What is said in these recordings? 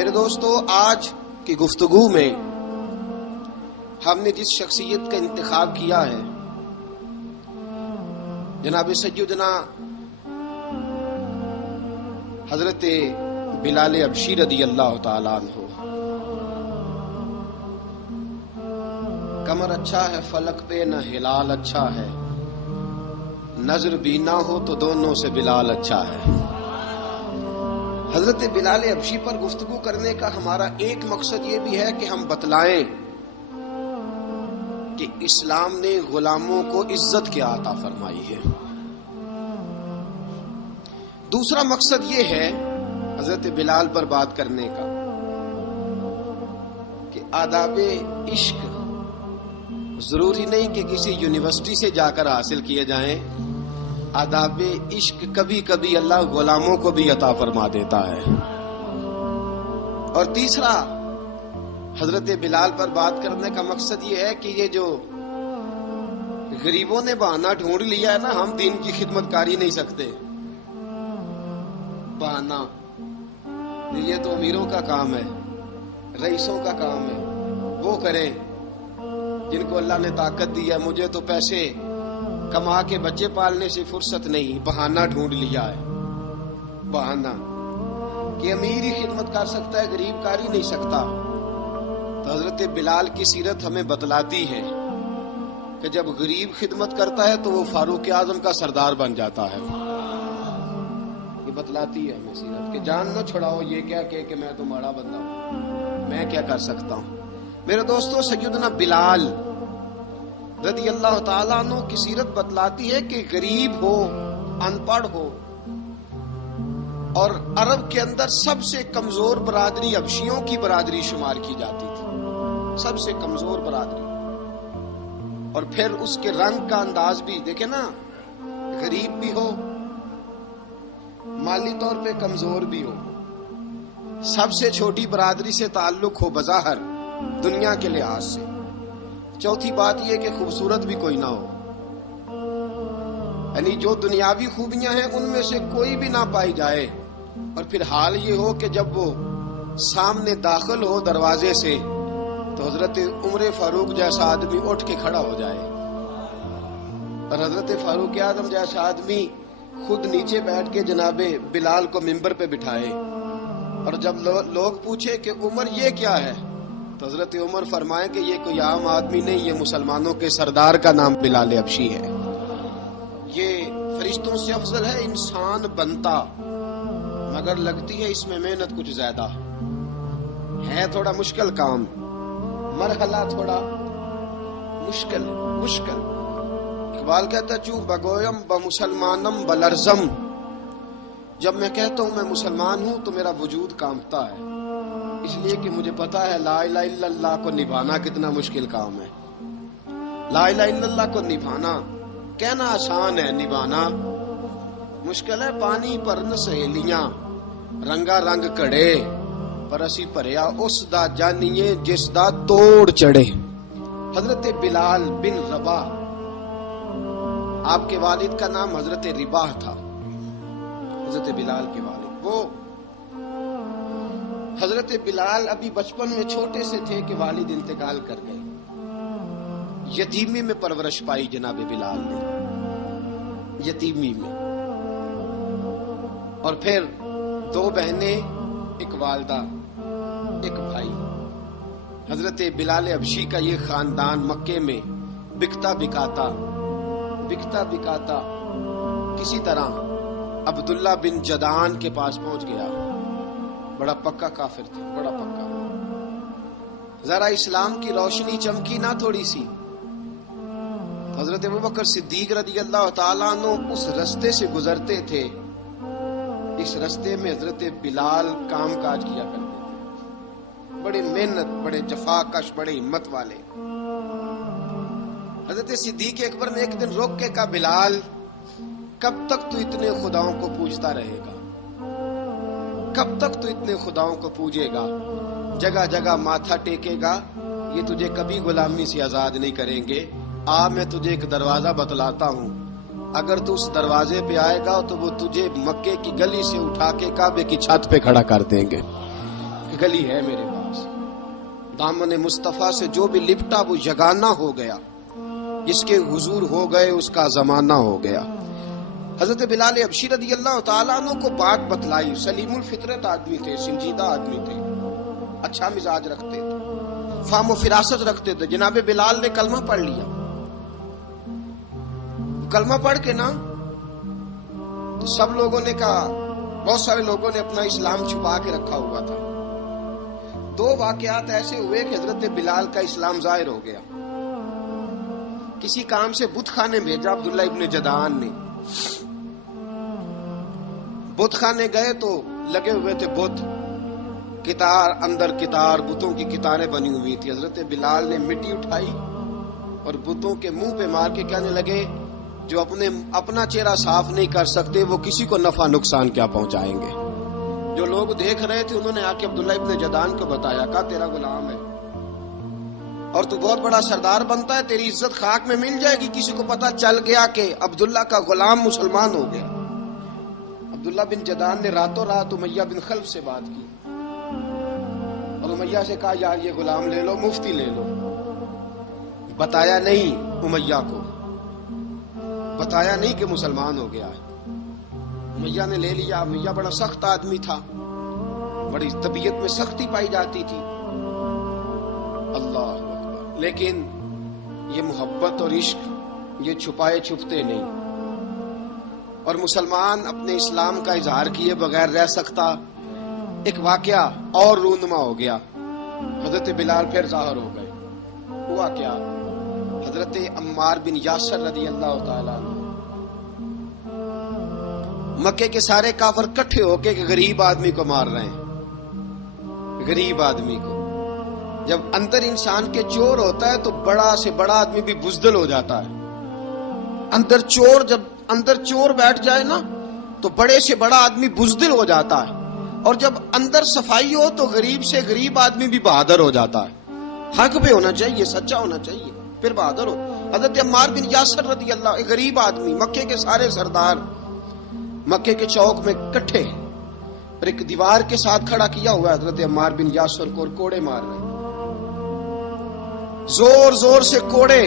میرے دوستو، آج کی گفتگو میں ہم نے جس شخصیت کا انتخاب کیا ہے جناب سیدنا حضرت بلال حبشی رضی اللہ تعالیٰ عنہ۔ کمر اچھا ہے فلک پہ نہ ہلال اچھا ہے، نظر بھی نہ ہو تو دونوں سے بلال اچھا ہے۔ حضرت بلال حبشی پر گفتگو کرنے کا ہمارا ایک مقصد یہ بھی ہے کہ ہم بتلائیں کہ اسلام نے غلاموں کو عزت کیا عطا فرمائی ہے۔ دوسرا مقصد یہ ہے حضرت بلال پر بات کرنے کا کہ آداب عشق ضروری نہیں کہ کسی یونیورسٹی سے جا کر حاصل کیے جائیں، آداب عشق کبھی کبھی اللہ غلاموں کو بھی عطا فرما دیتا ہے۔ اور تیسرا حضرت بلال پر بات کرنے کا مقصد یہ ہے کہ یہ جو غریبوں نے بہانہ ڈھونڈ لیا ہے نا، ہم دین کی خدمت کر ہی نہیں سکتے، بہانہ یہ تو امیروں کا کام ہے، رئیسوں کا کام ہے، وہ کریں جن کو اللہ نے طاقت دی ہے۔ مجھے تو پیسے کما کے بچے پالنے سے فرصت نہیں، بہانہ ڈھونڈ لیا ہے، بہانہ کہ امیر ہی خدمت کر سکتا ہے، غریب کر ہی نہیں سکتا۔ تو حضرت بلال کی سیرت ہمیں بتلاتی ہے کہ جب غریب خدمت کرتا ہے تو وہ فاروق اعظم کا سردار بن جاتا ہے۔ یہ بتلاتی ہے ہمیں سیرت کہ جان نہ چھڑاؤ یہ کیا کہ میں تو ماڑا بندہ ہوں، میں کیا کر سکتا ہوں۔ میرے دوستو، سیدنا بلال رضی اللہ تعالیٰ عنہ کی سیرت بتلاتی ہے کہ غریب ہو، ان پڑھ ہو، اور عرب کے اندر سب سے کمزور برادری حبشیوں کی برادری شمار کی جاتی تھی، سب سے کمزور برادری۔ اور پھر اس کے رنگ کا انداز بھی دیکھیں نا، غریب بھی ہو، مالی طور پہ کمزور بھی ہو، سب سے چھوٹی برادری سے تعلق ہو بظاہر دنیا کے لحاظ سے۔ چوتھی بات یہ کہ خوبصورت بھی کوئی نہ ہو، یعنی جو دنیاوی خوبیاں ہیں ان میں سے کوئی بھی نہ پائی جائے، اور پھر حال یہ ہو کہ جب وہ سامنے داخل ہو دروازے سے تو حضرت عمر فاروق جیسا آدمی اٹھ کے کھڑا ہو جائے، اور حضرت فاروق اعظم جیسا آدمی خود نیچے بیٹھ کے جناب بلال کو منبر پہ بٹھائے، اور جب لوگ پوچھے کہ عمر یہ کیا ہے تو حضرت عمر فرمائے کہ یہ کوئی عام آدمی نہیں، یہ مسلمانوں کے سردار کا نام بلال حبشی ہے، یہ فرشتوں سے افضل ہے، انسان بنتا مگر لگتی ہے اس میں محنت کچھ زیادہ ہے، تھوڑا مشکل کام، مرحلہ تھوڑا مشکل۔ اقبال کہتا ہے چوں بگویم بمسلمانم بلرزم، جب میں کہتا ہوں میں مسلمان ہوں تو میرا وجود کانپتا ہے، اس لیے کہ مجھے پتا ہے لا الہ الا اللہ کو نبھانا کتنا مشکل کام ہے۔ لا الہ الا اللہ کو نبھانا کہنا آسان ہے، نبھانا مشکل ہے۔ پانی پر نہ سہیلیاں رنگا رنگ کڑے، پر اسی پریا اس دا جانیے جس دا توڑ چڑھے۔ حضرت بلال بن رباح، آپ کے والد کا نام حضرت رباح تھا، حضرت بلال کے والد۔ وہ حضرت بلال ابھی بچپن میں چھوٹے سے تھے کہ والد انتقال کر گئے، یتیمی میں پرورش پائی جناب بلال نے، یتیمی میں، اور پھر دو بہنیں، ایک والدہ، ایک بھائی۔ حضرت بلال حبشی کا یہ خاندان مکے میں بکتا بکاتا کسی طرح عبداللہ بن جدعان کے پاس پہنچ گیا۔ بڑا پکا کافر تھا، بڑا پکا۔ ذرا اسلام کی روشنی چمکی نہ تھوڑی سی، حضرت ابوبکر صدیق رضی اللہ تعالیٰ عنہ اس رستے سے گزرتے تھے، اس رستے میں حضرت بلال کام کاج کیا کرتے تھے، بڑے محنت، بڑے جفاکش، بڑے ہمت والے۔ حضرت صدیق اکبر نے ایک دن روک کے کہا بلال کب تک تو اتنے خداؤں کو پوجتا رہے گا، کب تک تو اتنے خداؤں کو پوجے گا، جگہ جگہ ماتھا ٹیکے گا، یہ تجھے کبھی غلامی سے آزاد نہیں کریں گے۔ میں تجھے ایک دروازہ بتلاتا ہوں، اگر تو اس دروازے پہ آئے گا تو وہ تجھے مکے کی گلی سے اٹھا کے کعبے کی چھت پہ کھڑا کر دیں گے۔ گلی ہے میرے پاس، دامن مصطفیٰ سے جو بھی لپٹا وہ یگانہ ہو گیا، جس کے حضور ہو گئے اس کا زمانہ ہو گیا۔ حضرت بلال حبشی رضی اللہ تعالیٰ عنہ کو بات بتلائی، سلیم الفطرت آدمی تھے، سنجیدہ آدمی تھے، اچھا مزاج رکھتے تھے، فہم و فراست رکھتے تھے۔ جناب بلال نے کلمہ پڑھ لیا، کلمہ پڑھ کے نا تو سب لوگوں نے کہا، بہت سارے لوگوں نے اپنا اسلام چھپا کے رکھا ہوا تھا۔ دو واقعات ایسے ہوئے کہ حضرت بلال کا اسلام ظاہر ہو گیا۔ کسی کام سے بت خانے بھیجا عبداللہ ابن جدعان نے، بت خانے گئے تو لگے ہوئے تھے بت، کتار اندر کتار، بتوں کی کتاریں بنی ہوئی تھی۔ حضرت بلال نے مٹی اٹھائی اور بتوں کے منہ پہ مار کے کہنے لگے، جو اپنا چہرہ صاف نہیں کر سکتے وہ کسی کو نفع نقصان کیا پہنچائیں گے۔ جو لوگ دیکھ رہے تھے انہوں نے آ کے عبداللہ ابن جدعان کو بتایا، کہا تیرا غلام ہے اور تو بہت بڑا سردار بنتا ہے، تیری عزت خاک میں مل جائے گی۔ کسی کو پتا چل گیا کہ عبداللہ کا غلام مسلمان ہو گیا۔ عبداللہ بن جدعان نے راتوں رات امیہ بن خلف سے بات کی اور امیہ سے کہا، یار یہ غلام لے لو، مفتی لے لو۔ بتایا نہیں امیہ کو، بتایا نہیں کہ مسلمان ہو گیا ہے۔ امیہ نے لے لیا۔ امیہ بڑا سخت آدمی تھا، بڑی طبیعت میں سختی پائی جاتی تھی، اللہ اکبر۔ لیکن یہ محبت اور عشق یہ چھپائے چھپتے نہیں، اور مسلمان اپنے اسلام کا اظہار کیے بغیر رہ سکتا۔ ایک واقعہ اور رونما ہو گیا، حضرت بلال پھر ظاہر ہو گئے۔ ہوا کیا؟ حضرت عمار بن یاسر رضی اللہ تعالیٰ عنہ، مکے کے سارے کافر کٹھے ہو کے غریب آدمی کو مار رہے ہیں، غریب آدمی کو۔ جب اندر انسان کے چور ہوتا ہے تو بڑا سے بڑا آدمی بھی بزدل ہو جاتا ہے۔ جب اندر چور بیٹھ جائے نا تو بڑے سے بڑا آدمی بزدل ہو جاتا ہے، اور جب اندر صفائی ہو تو غریب سے غریب آدمی بھی بہادر ہو جاتا ہے۔ حق پہ ہونا چاہیے، سچا ہونا چاہیے، پھر بہادر ہو۔ حضرت عمار بن یاسر رضی اللہ، ایک غریب آدمی، مکے کے سارے سردار مکے کے چوک میں کٹھے اور ایک دیوار کے ساتھ کھڑا کیا ہوا ہے حضرت عمار بن یاسر کو، اور کوڑے مار رہے ہیں، زور زور سے کوڑے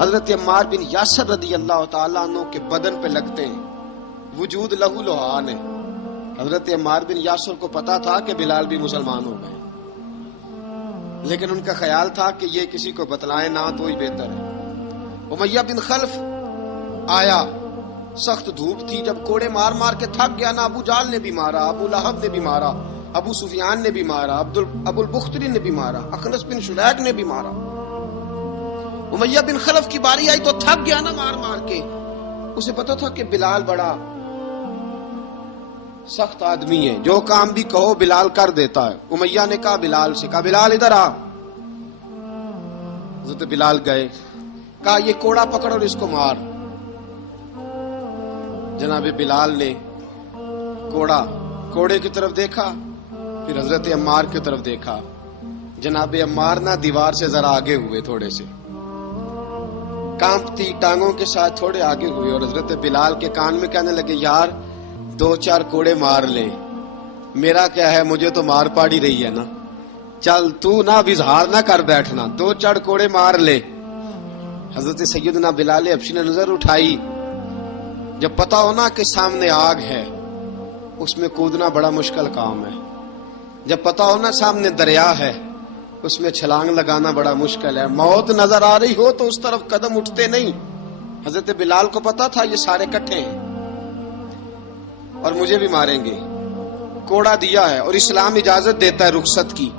حضرت عمار بن یاسر رضی اللہ تعالیٰ عنہ کے بدن پہ لگتے ہیں، وجود لہو لہان ہے۔ حضرت عمار بن یاسر کو پتا تھا کہ بلال بھی مسلمان ہو گئے، لیکن ان کا خیال تھا کہ یہ کسی کو بتلائے نہ تو ہی بہتر ہے۔ امیہ بن خلف آیا، سخت دھوپ تھی، جب کوڑے مار مار کے تھک گیا نا، ابو جال نے بھی مارا، ابو لہب نے بھی مارا، ابو سفیان نے بھی مارا، ابو البختری نے بھی مارا، اخنس بن شلیک نے بھی مارا۔ امیہ بن خلف کی باری آئی تو تھک گیا نا مار مار کے، اسے پتا تھا کہ بلال بڑا سخت آدمی ہے، جو کام بھی کہو بلال کر دیتا ہے۔ امیہ نے کہا بلال سے، کہا بلال ادھر آ۔ حضرت بلال گئے، کہا یہ کوڑا پکڑ اور اس کو مار۔ جناب بلال نے کوڑے کی طرف دیکھا، پھر حضرت عمار کی طرف دیکھا۔ جناب عمار نہ دیوار سے ذرا آگے ہوئے، تھوڑے سے کانپتی ٹانگوں کے ساتھ تھوڑے آگے ہوئے، اور حضرت بلال کے کان میں کہنے لگے، یار 2-4 کوڑے مار لے، میرا کیا ہے، مجھے تو مار پاڑی رہی ہے نا، چل تو نہ اظہار نہ کر بیٹھنا، 2-4 کوڑے مار لے۔ حضرت سیدنا بلال حبشی نے نظر اٹھائی، جب پتا ہونا کہ سامنے آگ ہے اس میں کودنا بڑا مشکل کام ہے، جب پتا ہونا سامنے دریا ہے اس میں چھلانگ لگانا بڑا مشکل ہے، موت نظر آ رہی ہو تو اس طرف قدم اٹھتے نہیں۔ حضرت بلال کو پتا تھا یہ سارے کٹھے ہیں اور مجھے بھی ماریں گے، کوڑا دیا ہے، اور اسلام اجازت دیتا ہے رخصت کی۔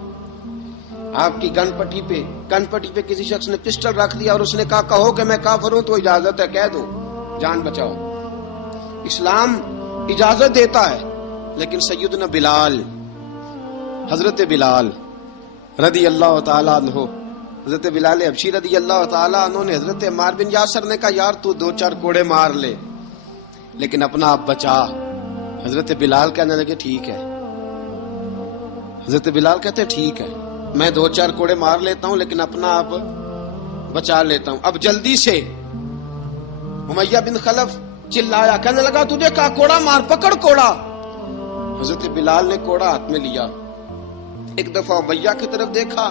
آپ کی گن پٹی پہ کسی شخص نے پسٹل رکھ دیا اور اس نے کہا کہو کہ میں کافر ہوں تو اجازت ہے، کہہ دو، جان بچاؤ۔ اسلام اجازت دیتا ہے، لیکن سیدنا بلال، حضرت بلال رضی اللہ تعالیٰ عنہ، حضرت بلال حبشی رضی اللہ تعالیٰ عنہ نے حضرت عمار بن یاسر نے کہا یار تو 2-4 کوڑے مار لے لیکن اپنا آپ بچا۔ حضرت بلال کہنے لگے ٹھیک ہے، حضرت بلال کہتے ٹھیک ہے، میں 2-4 کوڑے مار لیتا ہوں لیکن اپنا آپ بچا لیتا ہوں۔ اب جلدی سے امیہ بن خلف چلایا، کہنے لگا تجھے کہا کوڑا مار، پکڑ کوڑا۔ حضرت بلال نے کوڑا ہاتھ میں لیا، ایک دفعہ امیہ کی طرف دیکھا،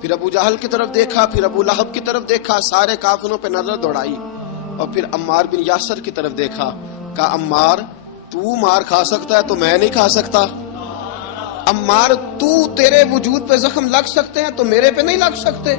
پھر ابو جہل کی طرف دیکھا، پھر ابو لہب کی طرف دیکھا، سارے کافروں پہ نظر دوڑائی، اور پھر عمار بن یاسر کی طرف دیکھا، کہا عمار تو مار کھا سکتا ہے تو میں نہیں کھا سکتا؟ عمار تیرے وجود پہ زخم لگ سکتے ہیں تو میرے پہ نہیں لگ سکتے؟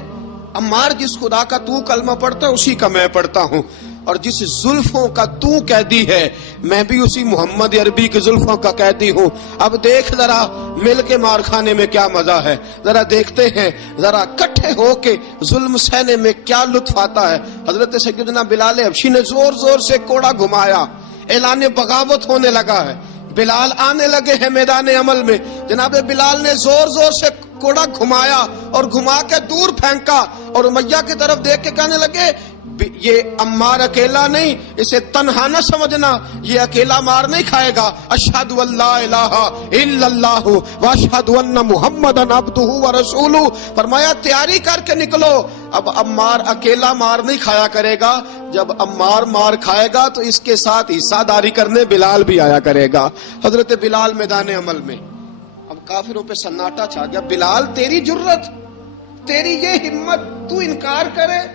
عمار جس خدا کا تو کلمہ پڑھتا ہے اسی کا میں پڑھتا ہوں، اور جس زلفوں کا تو قیدی ہے میں بھی اسی محمد عربی کے زلفوں کا قیدی ہوں۔ اب دیکھ ذرا مل کے مار کھانے میں کیا مزہ ہے، ذرا دیکھتے ہیں ذرا اکٹھے ہو کے ظلم سہنے میں کیا لطف آتا ہے۔ حضرت سیدنا بلال حبشی نے زور زور سے کوڑا گھمایا، اعلان بغاوت ہونے لگا ہے، بلال آنے لگے ہیں میدان عمل میں۔ جناب بلال نے زور زور سے کوڑا گھمایا اور گھما کے دور پھینکا، اور امیہ کی طرف دیکھ کے کہنے لگے یہ عمار اکیلا نہیں، اسے تنہا نہ سمجھنا، یہ اکیلا مار نہیں کھائے گا۔ اشہد ان لا الہ الا اللہ واشہد ان محمدن عبدہ ورسولہ، فرمایا تیاری کر کے نکلو، اب عمار اکیلا مار نہیں کھایا کرے گا، جب عمار مار کھائے گا تو اس کے ساتھ حصہ داری کرنے بلال بھی آیا کرے گا۔ حضرت بلال میدان عمل میں، اب کافروں پہ سناٹا چھا گیا۔ بلال تیری جرت، تیری یہ ہمت، تو انکار کرے،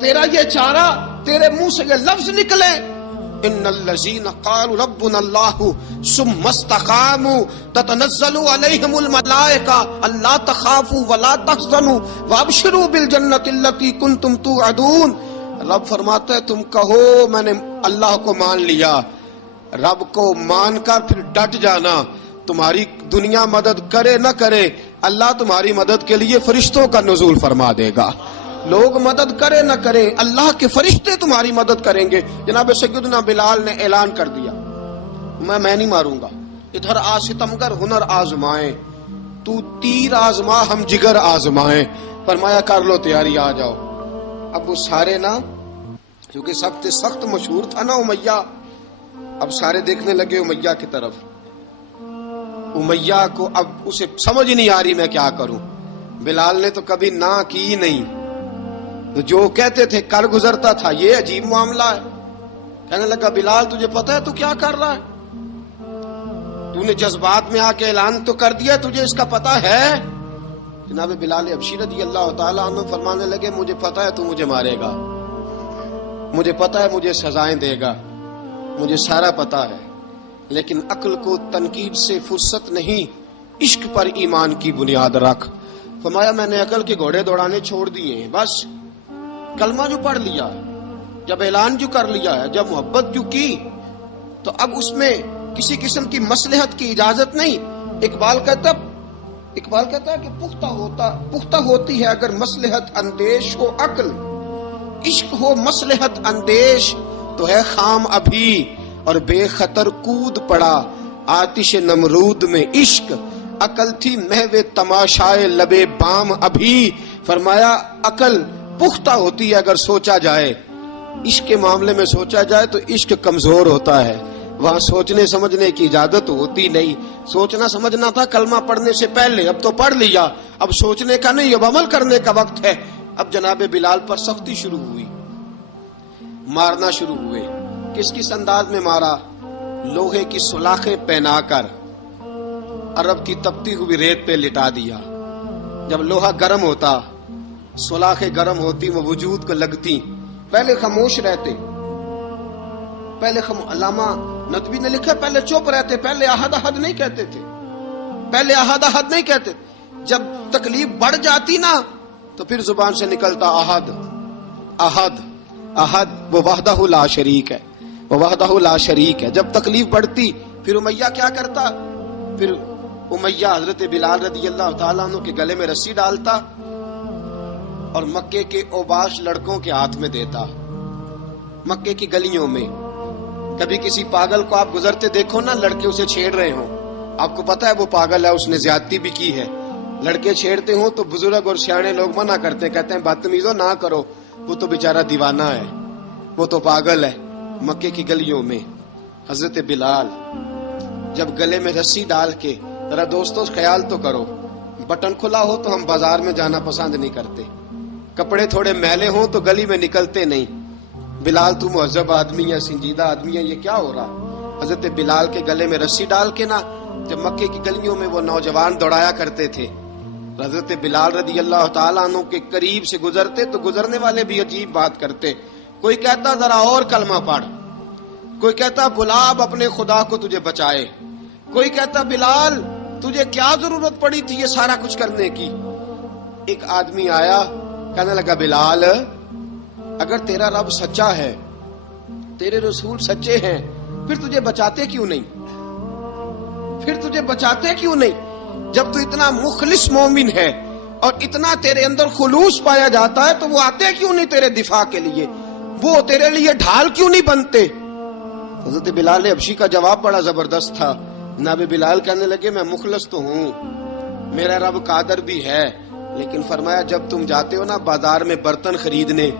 تیرا یہ چارہ، تیرے منہ سے یہ لفظ نکلے، ان الذین قالوا ربنا اللہ ثم استقاموا تتنزل علیہم الملائکہ الا تخافوا ولا تحزنوا وابشروا بالجنۃ التی کنتم توعدون۔ رب فرماتا ہے تم کہو میں نے اللہ کو مان لیا، رب کو مان کر پھر ڈٹ جانا، تمہاری دنیا مدد کرے نہ کرے اللہ تمہاری مدد کے لیے فرشتوں کا نزول فرما دے گا، لوگ مدد کرے نہ کرے اللہ کے فرشتے تمہاری مدد کریں گے۔ جناب سیدنا بلال نے اعلان کر دیا میں نہیں ماروں گا، ادھر آ ستمگر ہنر آزمائیں، تو تیر آزما ہم جگر آزمائیں، فرمایا کر لو تیاری آ جاؤ۔ اب وہ سارے نا، کیونکہ سخت مشہور تھا نا امیہ، اب سارے دیکھنے لگے امیہ کی طرف۔ امیہ کو اب اسے سمجھ نہیں آ رہی میں کیا کروں، بلال نے تو کبھی نہ کی نہیں، جو کہتے تھے کر گزرتا تھا، یہ عجیب معاملہ ہے۔ کہنے لگا بلال تجھے پتا ہے تو کیا کر رہا ہے؟ تو نے جذبات میں آ کے اعلان تو کر دیا، تجھے اس کا پتا ہے؟ جناب بلال حبشی رضی اللہ تعالیٰ عنہ فرمانے لگے مجھے پتا ہے تو مجھے مارے گا، مجھے پتا ہے مجھے سزائیں دے گا، مجھے سارا پتا ہے، لیکن عقل کو تنقید سے فرصت نہیں، عشق پر ایمان کی بنیاد رکھ۔ فرمایا میں نے عقل کے گھوڑے دوڑانے چھوڑ دیے ہیں، بس کلمہ جو پڑھ لیا، جب اعلان جو کر لیا ہے، جب محبت جو کی، تو اب اس میں کسی قسم کی مصلحت کی اجازت نہیں۔ اقبال کہتا ہے کہ پختہ ہوتی ہے اگر مصلحت اندیش ہو عقل، عشق ہو مصلحت اندیش تو ہے خام ابھی، اور بے خطر کود پڑا آتش نمرود میں عشق، عقل تھی محو تماشائے لبے بام ابھی۔ فرمایا عقل پختہ ہوتی ہے اگر سوچا جائے، عشق کے معاملے میں سوچا جائے تو عشق کمزور ہوتا ہے، وہاں سوچنے سمجھنے کی اجازت ہوتی نہیں۔ سوچنا سمجھنا تھا کلمہ پڑھنے سے پہلے، اب تو پڑھ لیا، اب سوچنے کا نہیں، اب عمل کرنے کا وقت ہے۔ اب جناب بلال پر سختی شروع ہوئی، مارنا شروع ہوئے۔ کس انداز میں مارا؟ لوہے کی سلاخیں پہنا کر عرب کی تپتی ہوئی ریت پہ لٹا دیا۔ جب لوہا گرم ہوتا، سلاخیں گرم ہوتی، وہ وجود کو لگتی، پہلے خاموش رہتے، علامہ ندوی نے لکھا پہلے چپ رہتے، پہلے احد احد نہیں کہتے تھے، نہیں کہتے، جب تکلیف بڑھ جاتی نا تو پھر زبان سے نکلتا احد احد احد، وہ وحدہ لا شریک ہے، جب تکلیف بڑھتی پھر امیہ کیا کرتا؟ پھر امیہ حضرت بلال رضی اللہ تعالیٰ عنہ کے گلے میں رسی ڈالتا اور مکے کے اوباش لڑکوں کے ہاتھ میں دیتا۔ مکے کی گلیوں میں کبھی کسی پاگل کو آپ گزرتے دیکھو نا، لڑکے اسے چھیڑ رہے ہوں، آپ کو پتا ہے وہ پاگل ہے، اس نے زیادتی بھی کی ہے، لڑکے چھیڑتے ہوں تو بزرگ اور سیانے لوگ منع کرتے، کہتے ہیں بدتمیزوں نہ کرو، وہ تو بیچارہ دیوانہ ہے، وہ تو پاگل ہے۔ مکے کی گلیوں میں حضرت بلال جب گلے میں رسی ڈال کے، ذرا دوستوں خیال تو کرو، بٹن کھلا ہو تو ہم بازار میں جانا پسند نہیں کرتے، کپڑے تھوڑے میلے ہوں تو گلی میں نکلتے نہیں۔ بلال تو مہذب آدمی ہے، سنجیدہ آدمی ہے، یہ کیا ہو رہا؟ حضرت بلال کے گلے میں رسی ڈال کے نا جب مکے کی گلیوں میں وہ نوجوان دوڑایا کرتے تھے، حضرت بلال رضی اللہ تعالیٰ عنہ کے قریب سے گزرتے تو گزرنے والے بھی عجیب بات کرتے. کوئی کہتا ذرا اور کلمہ پڑھ، کوئی کہتا بلا اب اپنے خدا کو تجھے بچائے، کوئی کہتا بلال تجھے کیا ضرورت پڑی تھی یہ سارا کچھ کرنے کی. ایک آدمی آیا کہنے لگا بلال اگر تیرا رب سچا ہے، تیرے رسول سچے ہیں، پھر تجھے بچاتے کیوں نہیں؟ پھر تجھے بچاتے کیوں نہیں؟ جب تو اتنا مخلص مومن ہے اور اتنا تیرے اندر خلوص پایا جاتا ہے تو وہ آتے کیوں نہیں تیرے دفاع کے لیے؟ وہ تیرے لیے ڈھال کیوں نہیں بنتے؟ حضرت بلال حبشی کا جواب بڑا زبردست تھا. جناب بلال کہنے لگے میں مخلص تو ہوں، میرا رب قادر بھی ہے، لیکن فرمایا جب تم جاتے ہو نا بازار میں برتن خریدنے،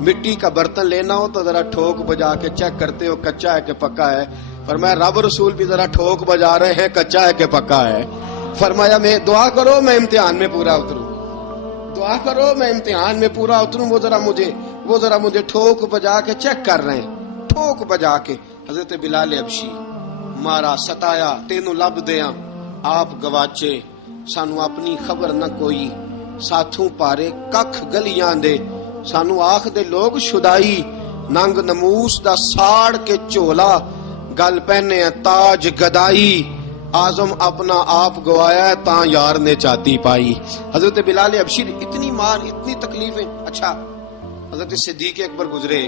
مٹی کا برتن لینا ہو تو ذرا ٹھوک بجا کے چیک کرتے ہو کچا ہے کہ پکا ہے. فرمایا رب رسول بھی ذرا ٹھوک بجا رہے ہیں کچا ہے کہ پکا ہے. فرمایا میں دعا کرو میں امتحان میں پورا اتروں، دعا کرو میں امتحان میں پورا اتروں. وہ ذرا مجھے ٹھوک بجا کے چیک کر رہے ہیں، ٹھوک بجا کے. حضرت بلال حبشی مارا ستایا تینوں لب دیاں آپ گواچے، سانو اپنی خبر نہ کوئی، ساتھوں پارے ککھ گلیاں دے، سانو آخ دے لوگ شدائی، ننگ نموس دا ساڑ کے چولا، گل پہنے تاج گدائی، آزم اپنا آپ گوایا تاں یار نے چاتی پائی. حضرت بلال حبشی اتنی مار اتنی تکلیفیں. اچھا حضرت صدیق اکبر گزرے.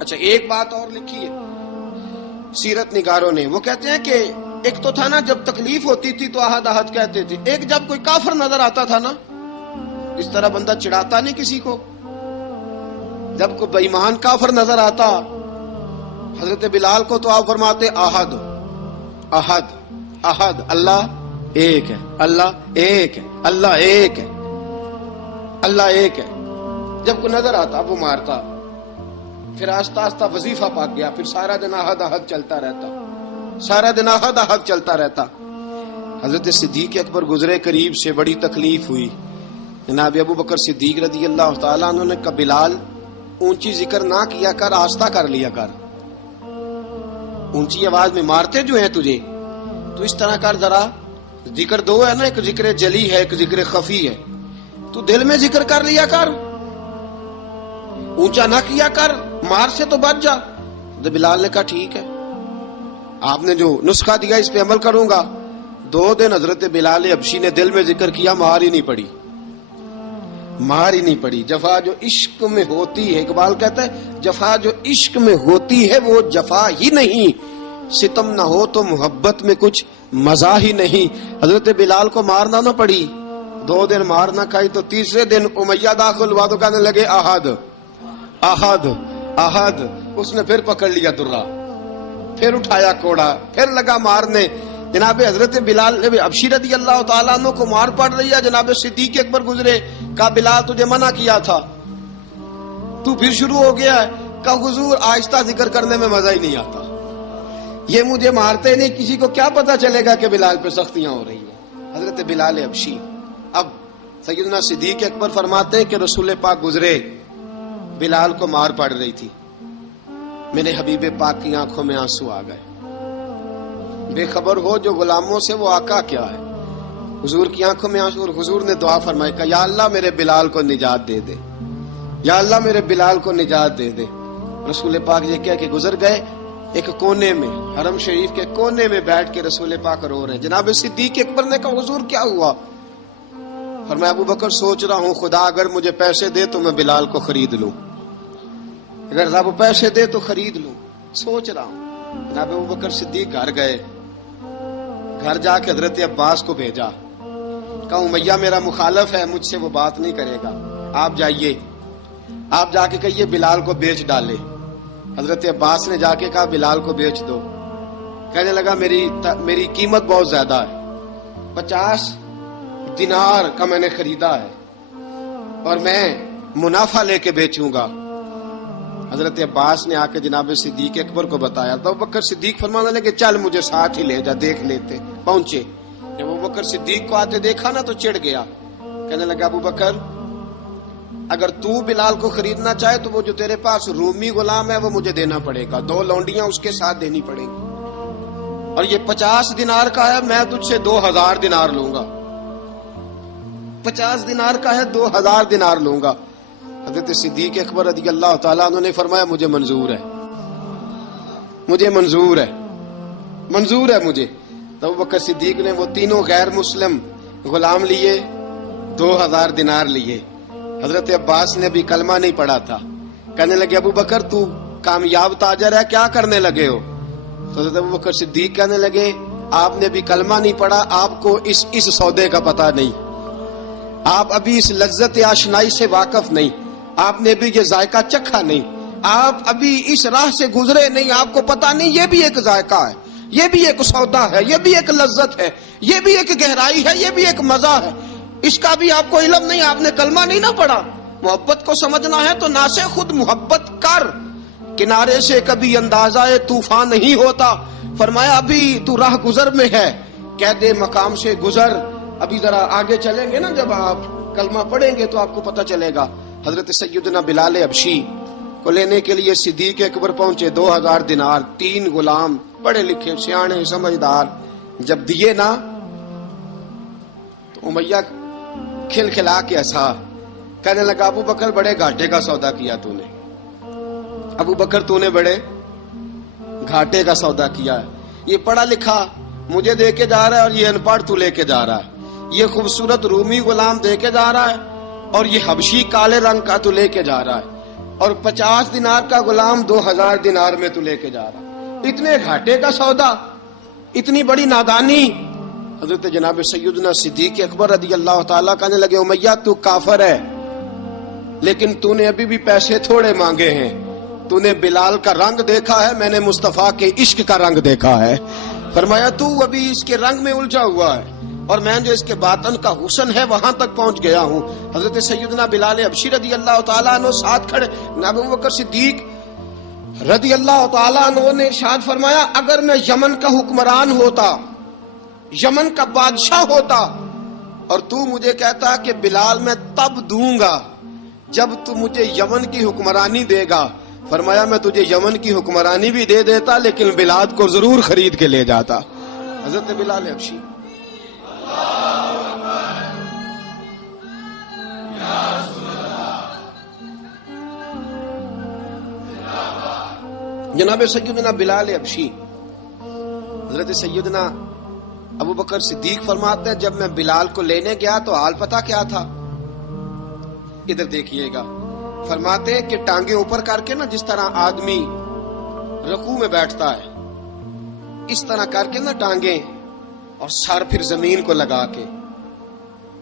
اچھا ایک بات اور لکھی ہے سیرت نگاروں نے، وہ کہتے ہیں کہ ایک تو تھا نا جب تکلیف ہوتی تھی تو احد احد کہتے تھے، ایک جب کوئی کافر نظر آتا تھا نا اس طرح بندہ چڑھاتا نہیں کسی کو، جب کوئی بے ایمان کافر نظر آتا حضرت بلال کو تو آپ فرماتے احد احد احد، اللہ ایک ہے، اللہ ایک ہے، اللہ ایک ہے، اللہ ایک ہے. جب کوئی نظر آتا وہ مارتا، پھر آہستہ آہستہ وظیفہ پاک گیا، پھر سارا دن احد احد چلتا رہتا، سارا دن احد احد چلتا رہتا. حضرت صدیق اکبر گزرے قریب سے، بڑی تکلیف ہوئی. جناب ابو بکر صدیق رضی اللہ تعالیٰ عنہ نے کہا بلال اونچی ذکر نہ کیا کر، آہستہ کر لیا کر، اونچی آواز میں مارتے جو ہیں تجھے تو اس طرح کر، ذرا ذکر دو ہے نا، ایک ذکر جلی ہے ایک ذکر خفی ہے، تو دل میں ذکر کر لیا کر، اونچا نہ کیا کر، مار سے تو بچ جا. تو بلال نے کہا ٹھیک ہے، آپ نے جو نسخہ دیا اس پہ عمل کروں گا. 2 دن حضرت بلال حبشی نے دل میں ذکر کیا، مار ہی نہیں پڑی، مار ہی نہیں پڑی. جفا جو عشق میں ہوتی ہے، اقبال کہتا ہے جفا جو عشق میں ہوتی ہے وہ جفا ہی نہیں، ستم نہ ہو تو محبت میں کچھ مزہ ہی نہیں. حضرت بلال کو مارنا نہ پڑی، 2 دن مار نہ کھائی تو تیسرے دن امیہ داخل ہوا تو کہنے لگے احد احد احد. اس نے پھر پکڑ لیا درہ، پھر اٹھایا کوڑا، پھر لگا مارنے. جناب حضرت بلال حبشی رضی اللہ تعالیٰ عنہ کو مار پڑ رہی ہے. جناب صدیق اکبر گزرے، کہا بلال تجھے منع کیا تھا، تو پھر شروع ہو گیا ہے. کہا حضور آہستہ ذکر کرنے میں مزہ ہی نہیں آتا، یہ مجھے مارتے نہیں، کسی کو کیا پتا چلے گا کہ بلال پہ سختیاں ہو رہی ہیں. حضرت بلال حبشی. اب سیدنا صدیق اکبر فرماتے ہیں کہ رسول پاک گزرے، بلال کو مار پڑ رہی تھی، میرے حبیب پاک کی آنکھوں میں آنسو آ گئے. بے خبر ہو جو غلاموں سے وہ آقا کیا ہے. حضور کی آنکھوں میں آنسو، اور حضور نے دعا فرمائی کہ یا اللہ میرے بلال کو نجات دے دے، یا اللہ میرے بلال کو نجات دے دے. رسول پاک یہ کہہ کے گزر گئے. ایک کونے میں حرم شریف کے کونے میں بیٹھ کے رسول پاک رو رہے ہیں. جناب صدیق اکبر نے کہا حضور کیا ہوا؟ فرمایا ابو بکر سوچ رہا ہوں خدا اگر مجھے پیسے دے تو میں بلال کو خرید لوں، اگر رب پیسے دے تو خرید لوں، سوچ رہا ہوں. جناب ابو بکر صدیق گھر گئے، گھر جا کے حضرت عباس کو بھیجا، کہا امیہ میرا مخالف ہے، مجھ سے وہ بات نہیں کرے گا، آپ جائیے، آپ جا کے کہیے بلال کو بیچ ڈالے. حضرت عباس نے جا کے کہا بلال کو بیچ دو. کہنے لگا میری قیمت بہت زیادہ ہے، 50 دینار کا میں نے خریدا ہے اور میں منافع لے کے بیچوں گا. حضرت عباس نے آ کے جناب صدیق اکبر کو بتایا تو ابو بکر صدیق فرمانے لگے چل مجھے ساتھ ہی لے جا، دیکھ لیتے. پہنچے، جب ابو بکر صدیق کو آتے دیکھا نا تو چڑ گیا. کہنے لگا ابو بکر اگر تو بلال کو خریدنا چاہے تو وہ جو تیرے پاس رومی غلام ہے وہ مجھے دینا پڑے گا، 2 لونڈیاں اس کے ساتھ دینی پڑے گی. اور یہ 50 دینار کا ہے، میں تجھ سے 2000 دینار لوں گا. 50 دینار کا ہے، 2000 دینار لوں گا. حضرت صدیق اکبر رضی اللہ تعالیٰ عنہ نے فرمایا مجھے منظور ہے، مجھے منظور ہے، منظور ہے مجھے. تو ابو بکر صدیق نے وہ تینوں غیر مسلم غلام لیے، 2000 دینار لیے. حضرت عباس نے بھی کلمہ نہیں پڑھا تھا. کہنے لگے ابو بکر تو کامیاب تاجر ہے، کیا کرنے لگے ہو؟ تو حضرت ابو بکر صدیق کہنے لگے آپ نے بھی کلمہ نہیں پڑھا، آپ کو اس سودے کا پتہ نہیں، آپ ابھی اس لذت آشنائی سے واقف نہیں، آپ نے بھی یہ ذائقہ چکھا نہیں، آپ ابھی اس راہ سے گزرے نہیں، آپ کو پتہ نہیں یہ بھی ایک ذائقہ ہے، یہ بھی ایک سودا ہے، یہ بھی ایک لذت ہے، یہ بھی ایک گہرائی ہے، یہ بھی ایک مزہ ہے، اس کا بھی آپ کو علم نہیں، آپ نے کلمہ نہیں نہ پڑھا. محبت کو سمجھنا ہے تو نہ سے خود محبت کر، کنارے سے کبھی اندازہ طوفان نہیں ہوتا. فرمایا ابھی تو راہ گزر میں ہے، کہہ دے مقام سے گزر. ابھی ذرا آگے چلیں گے نا، جب آپ کلمہ پڑھیں گے تو آپ کو پتہ چلے گا. حضرت سیدنا بلال حبشی کو لینے کے لیے صدیق اکبر پہنچے. 2000 دینار، 3 غلام پڑھے لکھے سیانے سمجھدار. جب دیے نا تو امیہ کھل کھلا کے ہنسا، کہنے لگا ابو بکر بڑے گھاٹے کا سودا کیا تو نے، ابو بکر تو نے بڑے گھاٹے کا سودا کیا ہے. یہ پڑھا لکھا مجھے دے کے جا رہا ہے اور یہ ان پڑھ تو لے کے جا رہا ہے. یہ خوبصورت رومی غلام دے کے جا رہا ہے اور یہ حبشی کالے رنگ کا تو لے کے جا رہا ہے، اور 50 دینار کا غلام 2000 دینار میں تو لے کے جا رہا ہے. اتنے گھاٹے کا سودا، اتنی بڑی نادانی. حضرت جناب سیدنا صدیق اکبر رضی اللہ تعالیٰ کہنے لگے امیہ تو کافر ہے، لیکن تو نے ابھی بھی پیسے تھوڑے مانگے ہیں. تو نے بلال کا رنگ دیکھا ہے، میں نے مصطفیٰ کے عشق کا رنگ دیکھا ہے. فرمایا تو ابھی اس کے رنگ میں الجھا ہوا ہے، اور میں جو اس کے باطن کا حسن ہے وہاں تک پہنچ گیا ہوں. حضرت سیدنا بلال حبشی رضی اللہ تعالیٰ عنہ ساتھ کھڑے. ابو بکر صدیق رضی اللہ تعالیٰ عنہ نے ارشاد فرمایا اگر میں یمن کا حکمران ہوتا، یمن کا بادشاہ ہوتا، اور تو مجھے کہتا کہ بلال میں تب دوں گا جب تو مجھے یمن کی حکمرانی دے گا. فرمایا میں تجھے یمن کی حکمرانی بھی دے دیتا لیکن بلال کو ضرور خرید کے لے جاتا. حضرت بلال حبشی جناب سیدنا بلال حبشی حضرت سیدنا ابو بکر صدیق فرماتے ہیں جب میں بلال کو لینے گیا تو حال پتہ کیا تھا؟ ادھر دیکھیے گا. فرماتے ہیں کہ ٹانگیں اوپر کر کے نا، جس طرح آدمی رکوع میں بیٹھتا ہے اس طرح کر کے نا ٹانگیں، اور سر پھر زمین کو لگا کے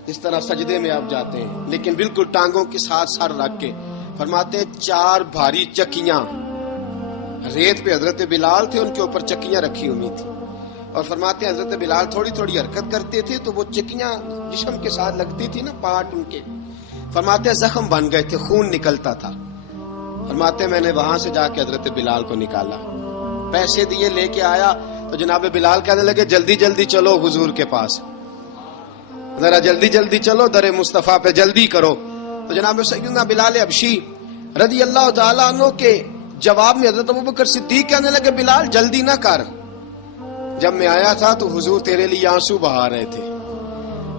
اس طرح سجدے میں آپ جاتے ہیں، لیکن بالکل ٹانگوں کے ساتھ سر رکھ کے. فرماتے ہیں 4 بھاری چکیاں ریت پہ حضرت بلال تھے، ان کے اوپر چکیاں رکھی ہوئی تھی، اور فرماتے ہیں حضرت بلال تھوڑی تھوڑی حرکت کرتے تھے تو وہ چکیاں جسم کے ساتھ لگتی تھی نا، پارٹ ان کے. فرماتے ہیں زخم بن گئے تھے، خون نکلتا تھا. فرماتے ہیں میں نے وہاں سے جا کے حضرت بلال کو نکالا، پیسے دیے، لے کے آیا تو جناب بلال کہنے لگے جلدی جلدی چلو حضور کے پاس، ذرا جلدی جلدی چلو، در مصطفیٰ پہ جلدی کرو. تو جناب سیدنا بلال حبشی رضی اللہ تعالیٰ عنہ کے جواب میں حضرت ابوبکر صدیق کہنے لگے بلال جلدی نہ کر، جب میں آیا تھا تو حضور تیرے لیے آنسو بہا رہے تھے،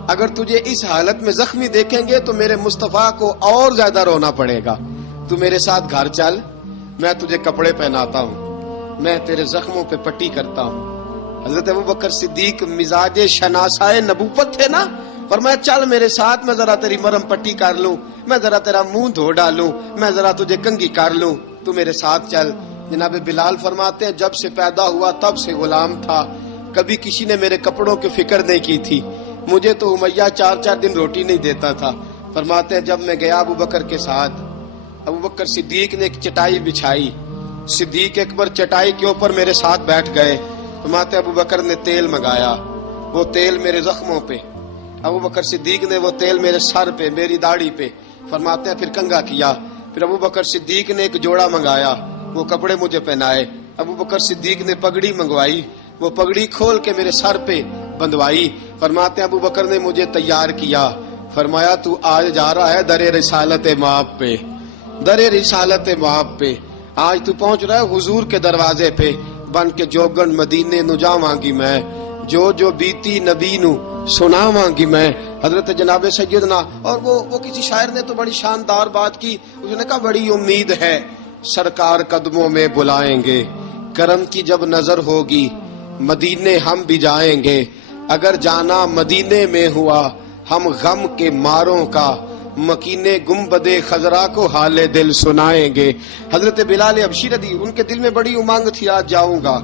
اگر تجھے اس حالت میں زخمی دیکھیں گے تو میرے مصطفیٰ کو اور زیادہ رونا پڑے گا. تو میرے ساتھ گھر چل، میں تجھے کپڑے پہناتا ہوں، میں تیرے زخموں پہ پٹی کرتا ہوں. حضرت ابوبکر صدیق مزاج شناسائے نبوت تھے نا، فرمایا چل میرے ساتھ، میں ذرا تیری مرہم پٹی کر لوں، میں ذرا تیرا منہ دھو ڈالوں، میں ذرا تجھے کنگھی کر لوں، تو میرے ساتھ چل. جناب بلال فرماتے ہیں جب سے پیدا ہوا تب سے غلام تھا، کبھی کسی نے میرے کپڑوں کی فکر نہیں کی تھی، مجھے تو امیہ 4 دن روٹی نہیں دیتا تھا. فرماتے ہیں جب میں گیا ابو بکر کے ساتھ، ابو بکر صدیق نے ایک چٹائی بچھائی، صدیق اکبر چٹائی کے اوپر میرے ساتھ بیٹھ گئے. فرماتے ابو بکر نے تیل منگایا، وہ تیل میرے زخموں پہ، ابو بکر صدیق نے وہ تیل میرے سر پہ، میری داڑھی پہ. فرماتے ہیں پھر کنگھا کیا، پھر ابو بکر صدیق نے ایک جوڑا منگایا، وہ کپڑے مجھے پہنائے. ابو بکر صدیق نے پگڑی منگوائی، وہ پگڑی کھول کے میرے سر پہ بندوائی. فرماتے ہیں ابو بکر نے مجھے تیار کیا، فرمایا تو آج جا رہا ہے در رسالت مآب پہ، در رسالت مآب پہ، آج تو پہنچ رہا ہے حضور کے دروازے پہ. بن کے جوگن مدینے نو جاواں گی میں، جو بیتی نبی نو سناواں گی میں. حضرت جناب سیدنا، اور وہ کسی شاعر نے تو بڑی شاندار بات کی، اس نے کہا بڑی امید ہے سرکار قدموں میں بلائیں گے، کرم کی جب نظر ہوگی مدینے ہم بھی جائیں گے، اگر جانا مدینے میں ہوا ہم غم کے ماروں کا مکینے گنبد خضرا کو حال دل سنائیں گے. حضرت بلال حبشی رضی، ان کے دل میں بڑی امنگ تھی، آج جاؤں گا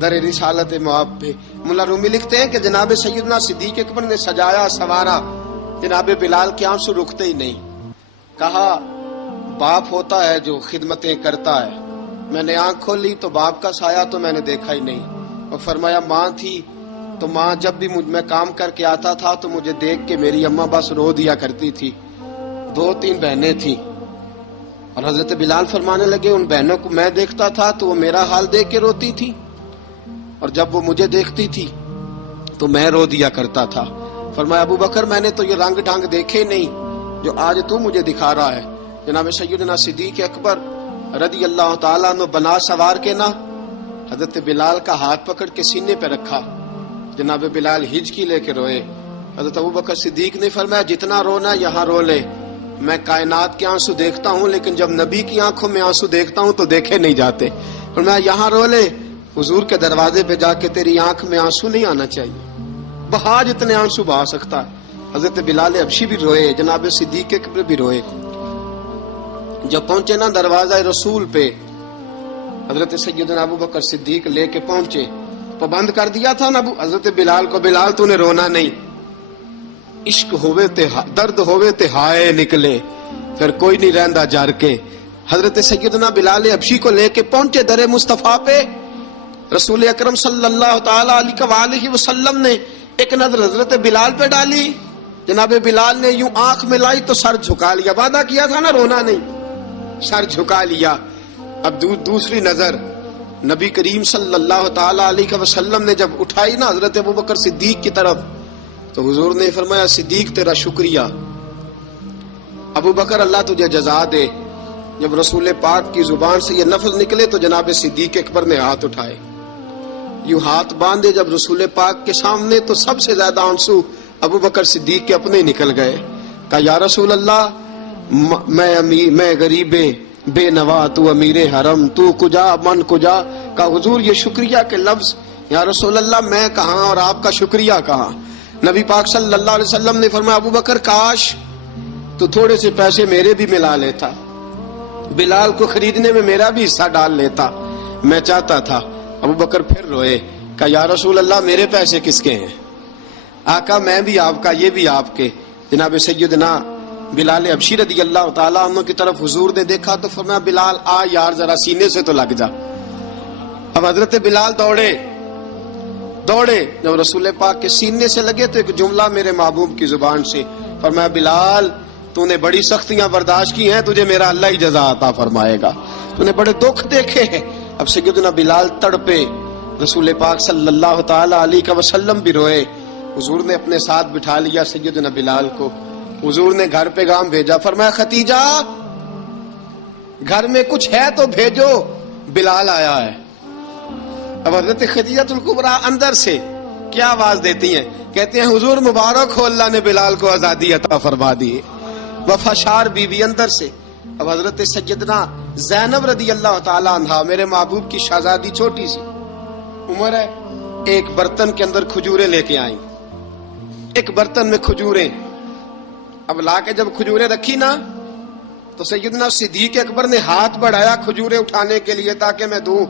در رسالت معاب پہ. مولا رومی لکھتے ہیں کہ جناب سیدنا صدیق اکبر نے سجایا سوارا، جناب بلال کے آنسو رکتے ہی نہیں. کہا باپ ہوتا ہے جو خدمتیں کرتا ہے. میں نے آنکھ کھولی تو باپ کا سایہ تو میں نے دیکھا ہی نہیں. اور فرمایا ماں تھی تو ماں جب بھی میں کام کر کے آتا تھا تو مجھے دیکھ کے میری اماں بس رو دیا کرتی تھی. 2-3 بہنیں تھیں. اور حضرت بلال فرمانے لگے ان بہنوں کو میں دیکھتا تھا تو وہ میرا حال دیکھ کے روتی تھی، اور جب وہ مجھے دیکھتی تھی تو میں رو دیا کرتا تھا. فرمایا ابو بکر میں نے تو یہ رنگ ڈھنگ دیکھے نہیں جو آج تو مجھے دکھا رہا ہے. جناب سیدنا صدیق اکبر رضی اللہ تعالیٰ عنہ بنا سوار کے نا حضرت بلال کا ہاتھ پکڑ کے سینے پہ رکھا. جناب بلال ہچکی لے کے روئے. حضرت ابو بکر صدیق نے فرمایا جتنا رونا یہاں رو لے، میں کائنات کے آنسو دیکھتا ہوں لیکن جب نبی کی آنکھوں میں آنسو دیکھتا ہوں تو دیکھے نہیں جاتے. فرمایا یہاں رو لے، حضور کے دروازے پہ جا کے تیری آنکھ میں آنسو نہیں آنا چاہیے، بہا جتنے آنسو بہا سکتا ہے. حضرت بلال حبشی بھی روئے، جناب صدیق اکبر بھی روئے. جب پہنچے نا دروازہ رسول پہ، حضرت سیدنا ابو بکر صدیق لے کے پہنچے. پابند کر دیا تھا نا حضرت بلال کو، بلال تو نے رونا نہیں، عشق ہوئے تے درد ہوئے تے ہائے نکلے، پھر کوئی نہیں رہندا جار کے. حضرت سیدنا بلال حبشی کو لے کے پہنچے در مصطفیٰ پہ. رسول اکرم صلی اللہ تعالی علیہ وسلم نے ایک نظر حضرت بلال پہ ڈالی. جناب بلال نے یوں آنکھ ملائی تو سر جھکا لیا. وعدہ کیا تھا نا رونا نہیں، سر جھکا لیا. اب دوسری نظر نبی کریم صلی اللہ تعالی علیہ وسلم نے جب اٹھائی نا حضرت ابوبکر صدیق کی طرف تو حضور نے فرمایا صدیق تیرا شکریہ، ابو بکر اللہ تجھے جزا دے. جب رسول پاک کی زبان سے یہ لفظ نکلے تو جناب صدیق اکبر نے ہاتھ اٹھائے، یوں ہاتھ باندھے جب رسول پاک کے سامنے تو سب سے زیادہ آنسو ابو بکر صدیق کے اپنے نکل گئے. کہا یا رسول اللہ میں غریب بے نوا، تو امیر حرم، تو کجا من کجا. کہا حضور یہ شکریہ کے لفظ، یا رسول اللہ میں کہاں اور آپ کا شکریہ کہاں. نبی پاک صلی اللہ علیہ وسلم نے فرمایا ابو بکر کاش تو تھوڑے سے پیسے میرے بھی ملا لیتا، بلال کو خریدنے میں میرا بھی حصہ ڈال لیتا، میں چاہتا تھا. ابو بکر پھر روئے. کہا یا رسول اللہ میرے پیسے کس کے ہیں؟ آقا میں بھی آپ کا، یہ بھی آپ کے. جناب سیدنا بلال حبشی رضی اللہ تعالیٰ عنہ کی طرف حضور نے دیکھا تو فرمایا بلال آ یار ذرا سینے سے تو لگ جا. اب حضرت بلال دوڑے. جب رسول پاک کے سینے سے لگے تو ایک جملہ میرے محبوب کی زبان سے فرمایا بلال تو نے بڑی سختیاں برداشت کی ہیں، تجھے میرا اللہ ہی جزا عطا فرمائے گا، تو نے بڑے دکھ دیکھے ہیں. اب سیدنا بلال تڑپے، رسول پاک صلی اللہ تعالی علیہ وسلم بھی روئے. حضور نے اپنے ساتھ بٹھا لیا سیدنا بلال کو. حضور نے گھر پیغام بھیجا، فرمایا ختیجہ گھر میں کچھ ہے تو بھیجو، بلال آیا ہے. اب حضرت خدیجہ الکبریٰ اندر سے کیا آواز دیتی ہیں، کہتے ہیں حضور مبارک ہو، اللہ نے بلال کو آزادی عطا فرما دی. وفاشار بی بی اندر سے. اب حضرت سیدنا زینب رضی اللہ تعالی عنہا میرے محبوب کی شہزادی، چھوٹی سی عمر ہے، ایک برتن کے اندر کھجوریں لے کے آئیں. ایک برتن میں کھجوریں. اب لا کے جب کھجوریں رکھی نا تو سیدنا صدیق اکبر نے ہاتھ بڑھایا کھجوریں اٹھانے کے لیے تاکہ میں دوں.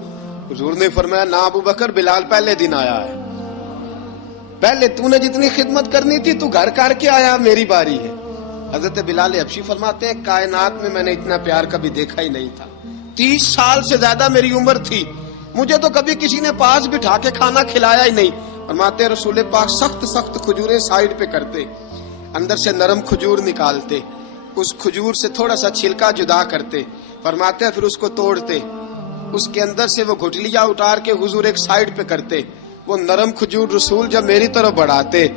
حضور نے فرمایا نا ابو بکر، بلال پہلے دن آیا ہے، پہلے تو نے جتنی خدمت کرنی تھی تو گھر کر کے آیا، میری باری ہے. حضرت بلال حبشی فرماتے ہیں کائنات میں نے اتنا پیار کبھی دیکھا ہی نہیں تھا. 30 سال سے زیادہ میری عمر تھی، مجھے تو کبھی کسی نے پاس بٹھا کے کھانا کھلایا ہی نہیں. فرماتے ہیں رسول پاک سخت کھجوریں سائیڈ پہ کرتے، اندر سے نرم کھجور نکالتے، اس کھجور سے تھوڑا سا چھلکا جدا کرتے. فرماتے ہیں پھر اس کو توڑتے، اس کے اندر سے وہ گھٹلیاں اتار کے حضور ایک سائیڈ پہ کرتے. وہ نرم کھجور رسول جب میری طرف بڑھاتے،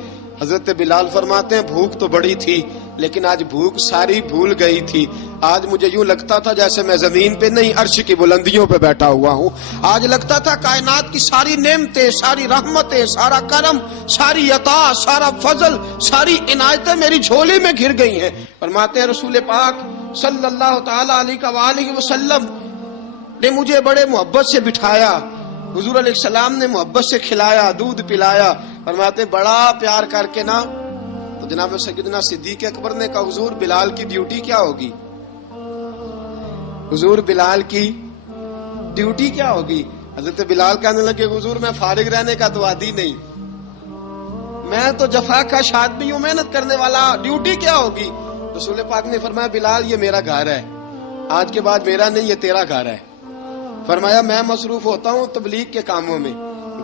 حضرت بلال فرماتے ہیں بھوک تو بڑی تھی لیکن آج بھوک ساری بھول گئی تھی. آج مجھے یوں لگتا تھا جیسے میں زمین پہ نہیں عرش کی بلندیوں پہ بیٹھا ہوا ہوں. آج لگتا تھا کائنات کی ساری نعمتیں، ساری رحمتیں، سارا کرم، ساری عطا، سارا فضل، ساری عنایتیں میری جھولی میں گھر گئی ہیں. فرماتے ہیں رسول پاک صلی اللہ تعالی علیہ وآلہ وسلم نے مجھے بڑے محبت سے بٹھایا. حضور علیہ السلام نے محبت سے کھلایا، دودھ پلایا. فرماتے بڑا پیار کر کے نا تو جناب سیدنا صدیق اکبر نے کہا حضور بلال کی ڈیوٹی کیا ہوگی؟ حضور بلال کی ڈیوٹی کیا ہوگی؟ حضرت بلال کہنے لگے حضور میں فارغ رہنے کا تو عادی نہیں، میں تو جفا کا آدمی ہوں، محنت کرنے والا، ڈیوٹی کیا ہوگی؟ رسول پاک نے فرمایا بلال یہ میرا گھر ہے، آج کے بعد میرا نہیں یہ تیرا گھر ہے. فرمایا میں مصروف ہوتا ہوں تبلیغ کے کاموں میں،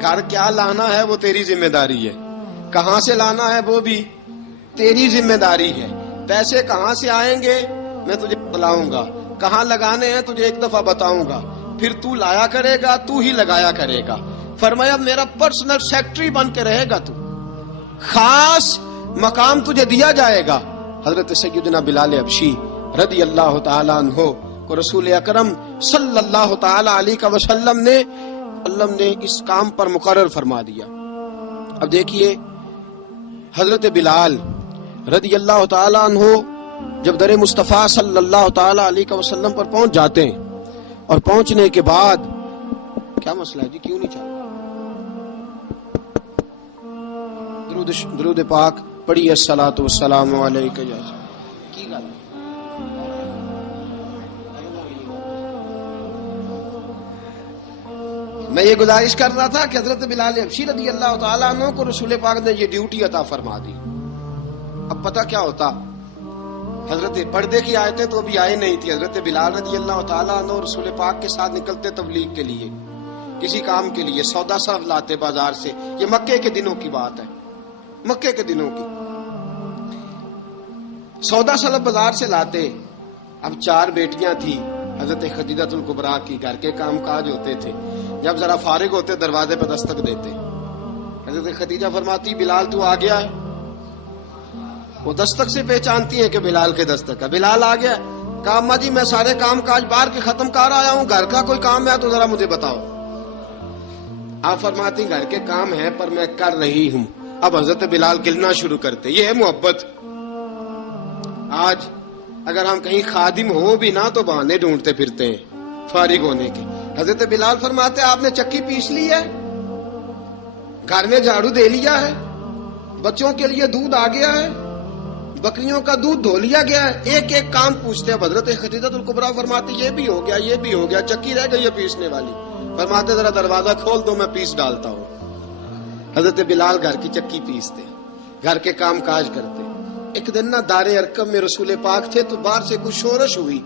گھر کیا لانا ہے وہ تیری ذمہ داری ہے، کہاں سے لانا ہے وہ بھی تیری ذمہ داری ہے، پیسے کہاں سے آئیں گے میں تجھے بتلاؤں گا، کہاں لگانے ہیں تجھے ایک دفعہ بتاؤں گا، پھر تو لایا کرے گا، تو ہی لگایا کرے گا. فرمایا میرا پرسنل سیکٹری بن کے رہے گا، تو خاص مقام تجھے دیا جائے گا. حضرت سیدنا بلال حبشی رضی اللہ تعالی عنہ کو رسول اکرم صلی اللہ تعالی علیہ وسلم نے اس کام پر مقرر فرما دیا. اب دیکھیے حضرت بلال رضی اللہ تعالی عنہ جب در مصطفیٰ صلی اللہ تعالی علیہ وسلم پر پہنچ جاتے ہیں اور پہنچنے کے بعد کیا مسئلہ ہے جی کیوں نہیں چل رہا؟ درود پاک پڑھیے الصلاۃ والسلام علیک یا کی گل میں یہ گزارش کر رہا تھا کہ حضرت بلال حبشی رضی اللہ تعالیٰ عنہ کو رسول پاک نے یہ ڈیوٹی عطا فرما دی. اب پتہ کیا ہوتا، حضرت پردے کی آیتیں تو ابھی آئے نہیں تھی. حضرت بلال رضی اللہ تعالیٰ عنہ رسول پاک کے ساتھ نکلتے تبلیغ کے لیے، کسی کام کے لیے، سودا سر لاتے بازار سے. یہ مکے کے دنوں کی بات ہے، مکے کے دنوں کی. سودا سلب بازار سے لاتے. اب 4 بیٹیاں تھی حضرت خدیجہ الکبریٰ کی، گھر کے کام کاج ہوتے تھے. جب ذرا فارغ ہوتے دروازے پہ دستک دیتے. حضرت خدیجہ فرماتی بلال تو آ گیا ہے. وہ دستک سے پہچانتی ہیں کہ بلال کے دستک ہے. بلال آ گیا. کہا اماں جی میں سارے کام کاج باہر کے ختم کر آیا ہوں، گھر کا کوئی کام ہے تو ذرا مجھے بتاؤ. آپ فرماتی گھر کے کام ہیں پر میں کر رہی ہوں. اب حضرت بلال گلنا شروع کرتے. یہ ہے محبت. آج اگر ہم کہیں خادم ہو بھی نہ تو بہانے ڈھونڈتے پھرتے ہیں فارغ ہونے کے. حضرت بلال فرماتے آپ نے چکی پیس لی ہے، گھر میں جھاڑو دے لیا ہے، بچوں کے لیے دودھ آ گیا ہے، بکریوں کا دودھ دھو لیا گیا ہے. ایک ایک کام پوچھتے ہیں. حضرت خدیجہ الکبریٰ فرماتے یہ بھی ہو گیا، یہ بھی ہو گیا، چکی رہ گئی ہے پیسنے والی. فرماتے ذرا دروازہ کھول دو میں پیس ڈالتا ہوں. حضرت بلال گھر کی چکی پیستے، گھر کے کام کاج کرتے. ایک دن نہ دار ارقم میں رسول پاک تھے تو باہر سے کچھ شورش ہوئی.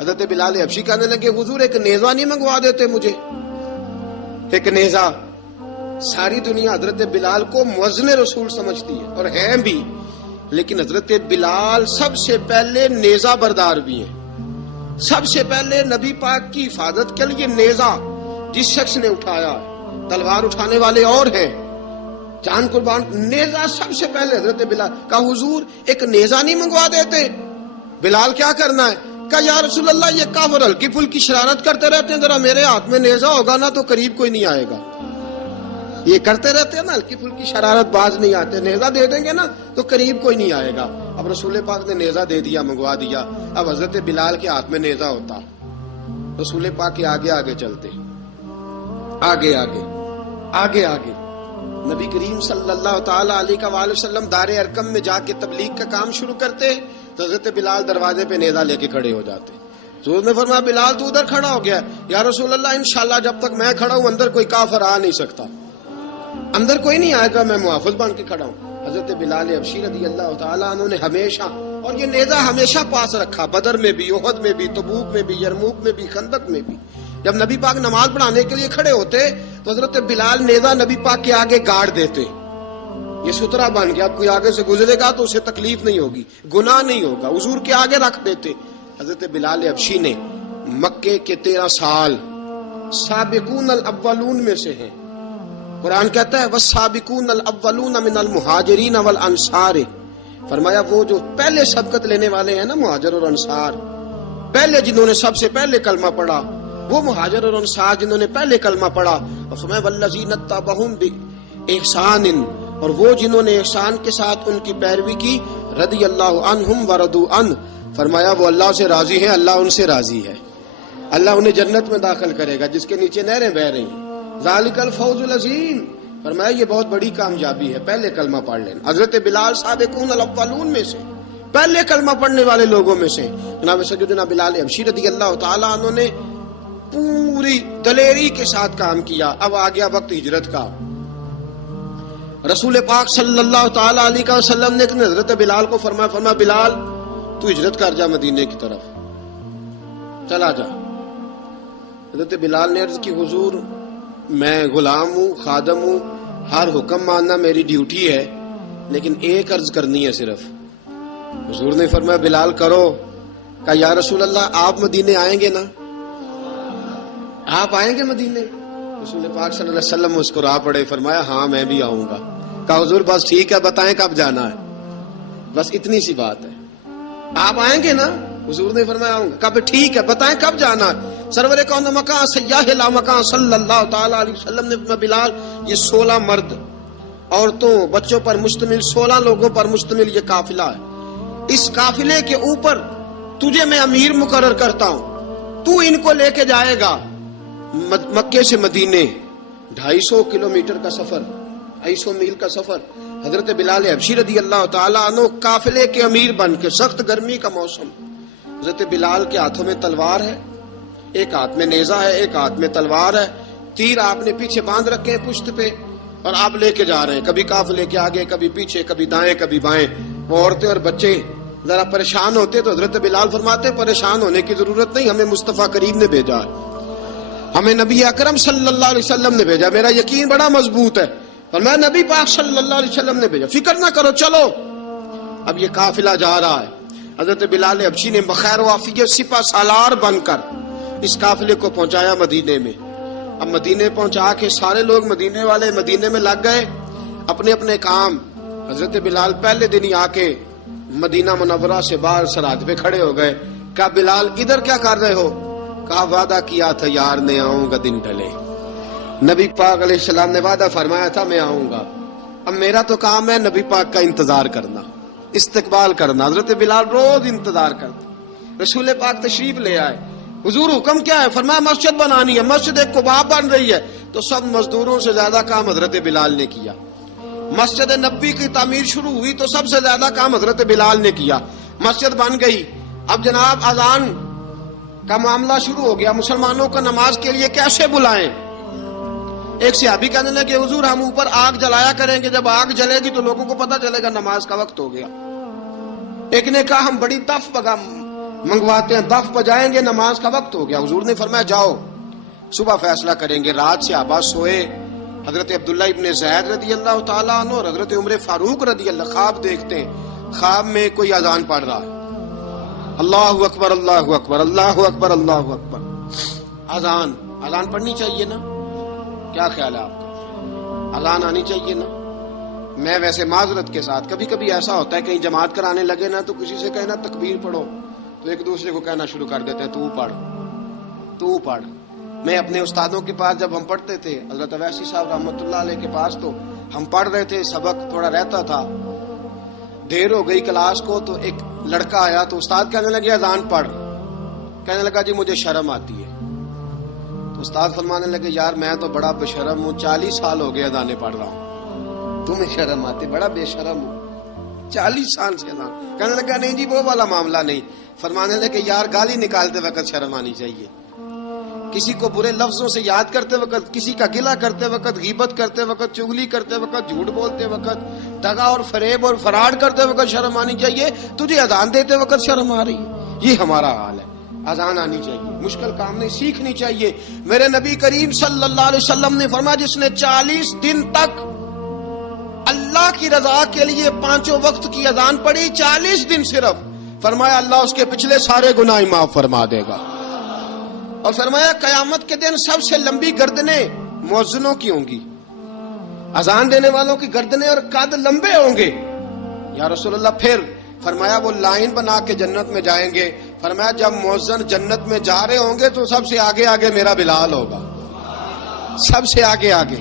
حضرت بلال حبشی کہنے لگے حضور ایک نیزہ نہیں منگوا دیتے مجھے؟ ایک نیزہ. ساری دنیا حضرت بلال کو مؤذن رسول سمجھتی ہے اور ہیں بھی، لیکن حضرت بلال سب سے پہلے نیزہ بردار بھی ہیں. سب سے پہلے نبی پاک کی حفاظت کے لیے نیزہ جس شخص نے اٹھایا، تلوار اٹھانے والے اور ہیں، جان قربان. نیزہ سب سے پہلے حضرت بلال. کہا حضور ایک نیزہ نہیں منگوا دیتے؟ بلال کیا کرنا ہے؟ کہا یا رسول اللہ یہ کافر ہلکی پھلکی شرارت کرتے رہتے ہیں، ذرا میرے ہاتھ میں نیزہ ہوگا نا تو قریب کوئی نہیں آئے گا. یہ کرتے رہتے ہیں نا ہلکی پھلکی شرارت، باز نہیں آتے. نیزہ دے دیں گے نا تو قریب کوئی نہیں آئے گا. اب رسول پاک نے نیزہ دے دیا، منگوا دیا. اب حضرت بلال کے ہاتھ میں نیزہ ہوتا، رسول پاک کے آگے آگے چلتے، آگے آگے آگے آگے. نبی کریم صلی اللہ تعالی علیہ وآلہ وسلم دار ارقم میں جا کے تبلیغ کا کام شروع کرتے تو حضرت بلال دروازے پہ نیزہ لے کے کھڑے ہو جاتے. حضور نے فرمایا بلال تو ادھر کھڑا ہو گیا. یا رسول اللہ انشاءاللہ جب تک میں کھڑا ہوں اندر کوئی کافر آ نہیں سکتا، اندر کوئی نہیں آئے گا، میں محافظ بن کے کھڑا ہوں. حضرت بلال حبشی رضی اللہ تعالیٰ عنہ نے ہمیشہ، اور یہ نیزہ ہمیشہ پاس رکھا، بدر میں بھی، احد میں بھی، تبوک میں بھی، یرموک میں بھی، خندق میں بھی. جب نبی پاک نماز پڑھانے کے لیے کھڑے ہوتے تو حضرت بلال نیزہ نبی پاک کے آگے گاڑ دیتے. یہ سترا بن گیا، اب کوئی آگے سے گزرے گا تو اسے تکلیف نہیں ہوگی، گناہ نہیں ہوگا. حضور کے آگے رکھ دیتے. حضرت بلال حبشی نے مکے کے 13 سال سابقون الاولون میں سے ہیں. قرآن کہتا ہے والسابقون الاولون من المہاجرین والانصار، فرمایا وہ جو پہلے سبقت لینے والے ہیں نا مہاجر اور انصار، پہلے جنہوں نے سب سے پہلے کلمہ پڑھا وہ مہاجر اور انصار جنہوں نے پہلے کلمہ پڑھا، اور فرمایا والذین اتبعوہم باحسان، اور وہ جنہوں نے احسان کے ساتھ ان کی پیروی کی، رضی اللہ عنہم ورضوا عنہ، فرمایا وہ اللہ سے راضی ہیں، اللہ ان سے راضی ہے، اللہ انہیں جنت میں داخل کرے گا جس کے نیچے نہریں بہ رہی ہیں، ذالک الفوز العظیم، فرمایا یہ بہت بڑی کامیابی ہے پہلے کلمہ پڑھ لینا۔ حضرت بلال سابقون الاولون میں سے، پہلے کلمہ پڑھنے والے لوگوں میں سے، جناب سیدنا بلال حبشی رضی اللہ تعالیٰ عنہ نے پوری دلیری کے ساتھ کام کیا۔ اب آ گیا وقت ہجرت کا، رسول پاک صلی اللہ تعالی علیہ وسلم نے حضرت بلال کو فرمایا بلال تو ہجرت کر جا مدینے کی طرف، چلا جا۔ حضرت بلال نے عرض کی حضور میں غلام ہوں، خادم ہوں، ہر حکم ماننا میری ڈیوٹی ہے، لیکن ایک عرض کرنی ہے صرف۔ حضور نے فرمایا بلال کرو۔ کہا یا رسول اللہ آپ مدینے آئیں گے نا، آپ آئیں گے مدینے؟ رسول پاک صلی اللہ علیہ وسلم مسکرا پڑے، فرمایا ہاں میں بھی آؤں گا۔ کہا حضور بس ٹھیک ہے بتائیں کب جانا ہے، بس اتنی سی بات ہے، آپ آئیں گے نا؟ حضور نے فرمایا آؤں گا۔ کہا ٹھیک ہے بتائیں کب جانا ہے۔ سرور کون مکان سیاح لا مکان صلی اللہ تعالی علیہ وسلم نے فرمایا بلال یہ 16 مرد عورتوں بچوں پر مشتمل 16 لوگوں پر مشتمل یہ قافلہ ہے، اس قافلے کے اوپر تجھے میں امیر مقرر کرتا ہوں، تو ان کو لے کے جائے گا مکے سے مدینے، 250 کلومیٹر کا سفر، 250 میل کا سفر۔ حضرت بلال حبشی رضی اللہ تعالیٰ عنہ قافلے کے امیر بن کے، سخت گرمی کا موسم، حضرت بلال کے ہاتھوں میں تلوار ہے، ایک ہاتھ میں نیزہ ہے، ایک ہاتھ میں تلوار ہے، تیر آپ نے پیچھے باندھ رکھے ہیں پشت پہ، اور آپ لے کے جا رہے ہیں، کبھی قافلے کے آگے کبھی پیچھے، کبھی دائیں کبھی بائیں۔ وہ عورتیں اور بچے ذرا پریشان ہوتے تو حضرت بلال فرماتے پریشان ہونے کی ضرورت نہیں، ہمیں مصطفیٰ کریم نے بھیجا ہے، ہمیں نبی اکرم صلی اللہ علیہ وسلم نے بھیجا، میرا یقین بڑا مضبوط ہے، اور میں نبی پاک صلی اللہ علیہ وسلم نے بھیجا، فکر نہ کرو چلو۔ اب یہ قافلہ جا رہا ہے، حضرت بلال حبشی نے بخیر و عافیت سپہ سالار بن کر اس قافلے کو پہنچایا مدینے میں۔ اب مدینے پہنچا کے سارے لوگ مدینے والے مدینے میں لگ گئے اپنے اپنے کام۔ حضرت بلال پہلے دن ہی آ کے مدینہ منورہ سے باہر سرحد پہ کھڑے ہو گئے۔ کہا بلال ادھر کیا کر رہے ہو؟ کہا وعدہ کیا تھا یار نے آؤں گا دن ڈھلے، نبی پاک علیہ السلام نے وعدہ فرمایا تھا میں آؤں گا، اب میرا تو کام ہے نبی پاک کا انتظار کرنا، استقبال کرنا۔ حضرت بلال روز انتظار کرتے، رسول پاک تشریف لے آئے، حضور حکم کیا ہے؟ فرمایا مسجد بنانی ہے، مسجد ایک قباء بن رہی ہے، تو سب مزدوروں سے زیادہ کام حضرت بلال نے کیا۔ مسجد نبوی کی تعمیر شروع ہوئی تو سب سے زیادہ کام حضرت بلال نے کیا، مسجد بن گئی۔ اب جناب اذان کا معاملہ شروع ہو گیا، مسلمانوں کو نماز کے لیے کیسے بلائیں؟ ایک صحابی کہنے لگے حضور ہم اوپر آگ جلایا کریں گے، جب آگ جلے گی تو لوگوں کو پتہ چلے گا نماز کا وقت ہو گیا۔ ایک نے کہا ہم بڑی دف منگواتے ہیں، دف بجائیں گے، نماز کا وقت ہو گیا۔ حضور نے فرمایا جاؤ صبح فیصلہ کریں گے۔ رات سے صحابہ سوئے، حضرت عبداللہ ابن زید رضی اللہ تعالیٰ عنہ اور حضرت عمر فاروق رضی اللہ خواب دیکھتے ہیں، خواب میں کوئی اذان پڑھ رہا ہے، اللہ اکبر اللہ اکبر اللہ اکبر اللہ اکبر، اذان پڑھنی چاہیے نا؟ کیا خیال ہے آپ کا؟ اذان آنی چاہیے نا؟ میں ویسے معذرت کے ساتھ کبھی کبھی ایسا ہوتا ہے کہیں جماعت کرانے لگے نا تو کسی سے کہنا تکبیر پڑھو تو ایک دوسرے کو کہنا شروع کر دیتے ہیں تو پڑھ۔ میں اپنے استادوں کے پاس جب ہم پڑھتے تھے، حضرت اویسی صاحب رحمۃ اللہ علیہ کے پاس، تو ہم پڑھ رہے تھے، سبق تھوڑا رہتا تھا، دیر ہو گئی کلاس کو تو ایک لڑکا آیا تو استاد کہنے لگے اذان پڑھ، کہنے لگا جی مجھے شرم آتی ہے، تو استاد فرمانے لگے یار میں تو بڑا بے شرم ہوں، 40 سال ہو گئے اذانیں پڑھ رہا ہوں، تمہیں شرم آتی؟ بڑا بے شرم ہوں، 40 سال سے اذان۔ کہنے لگا نہیں جی وہ والا معاملہ نہیں، فرمانے لگے یار گالی نکالتے وقت شرم آنی چاہیے، کسی کو برے لفظوں سے یاد کرتے وقت، کسی کا گلہ کرتے وقت، غیبت کرتے وقت، چغلی کرتے وقت، جھوٹ بولتے وقت، دغا اور فریب اور فراڈ کرتے وقت شرم آنی چاہیے، تجھے اذان دیتے وقت شرم آ رہی ہے؟ یہ ہمارا حال ہے، اذان آنی چاہیے، مشکل کام نہیں، سیکھنی چاہیے۔ میرے نبی کریم صلی اللہ علیہ وسلم نے فرمایا جس نے 40 دن تک اللہ کی رضا کے لیے 5 وقت کی اذان پڑھی، 40 دن صرف، فرمایا اللہ اس کے پچھلے سارے گناہ معاف فرما دے گا، اور فرمایا قیامت کے دن سب سے لمبی گردنیں مؤذنوں کی ہوں گی، اذان دینے والوں کی گردنیں اور قد لمبے ہوں گے. یا رسول اللہ پھر؟ فرمایا وہ لائن بنا کے جنت میں جائیں گے. فرمایا جب مؤذن جنت میں جا رہے ہوں گے تو سب سے آگے آگے میرا بلال ہوگا, سب سے آگے آگے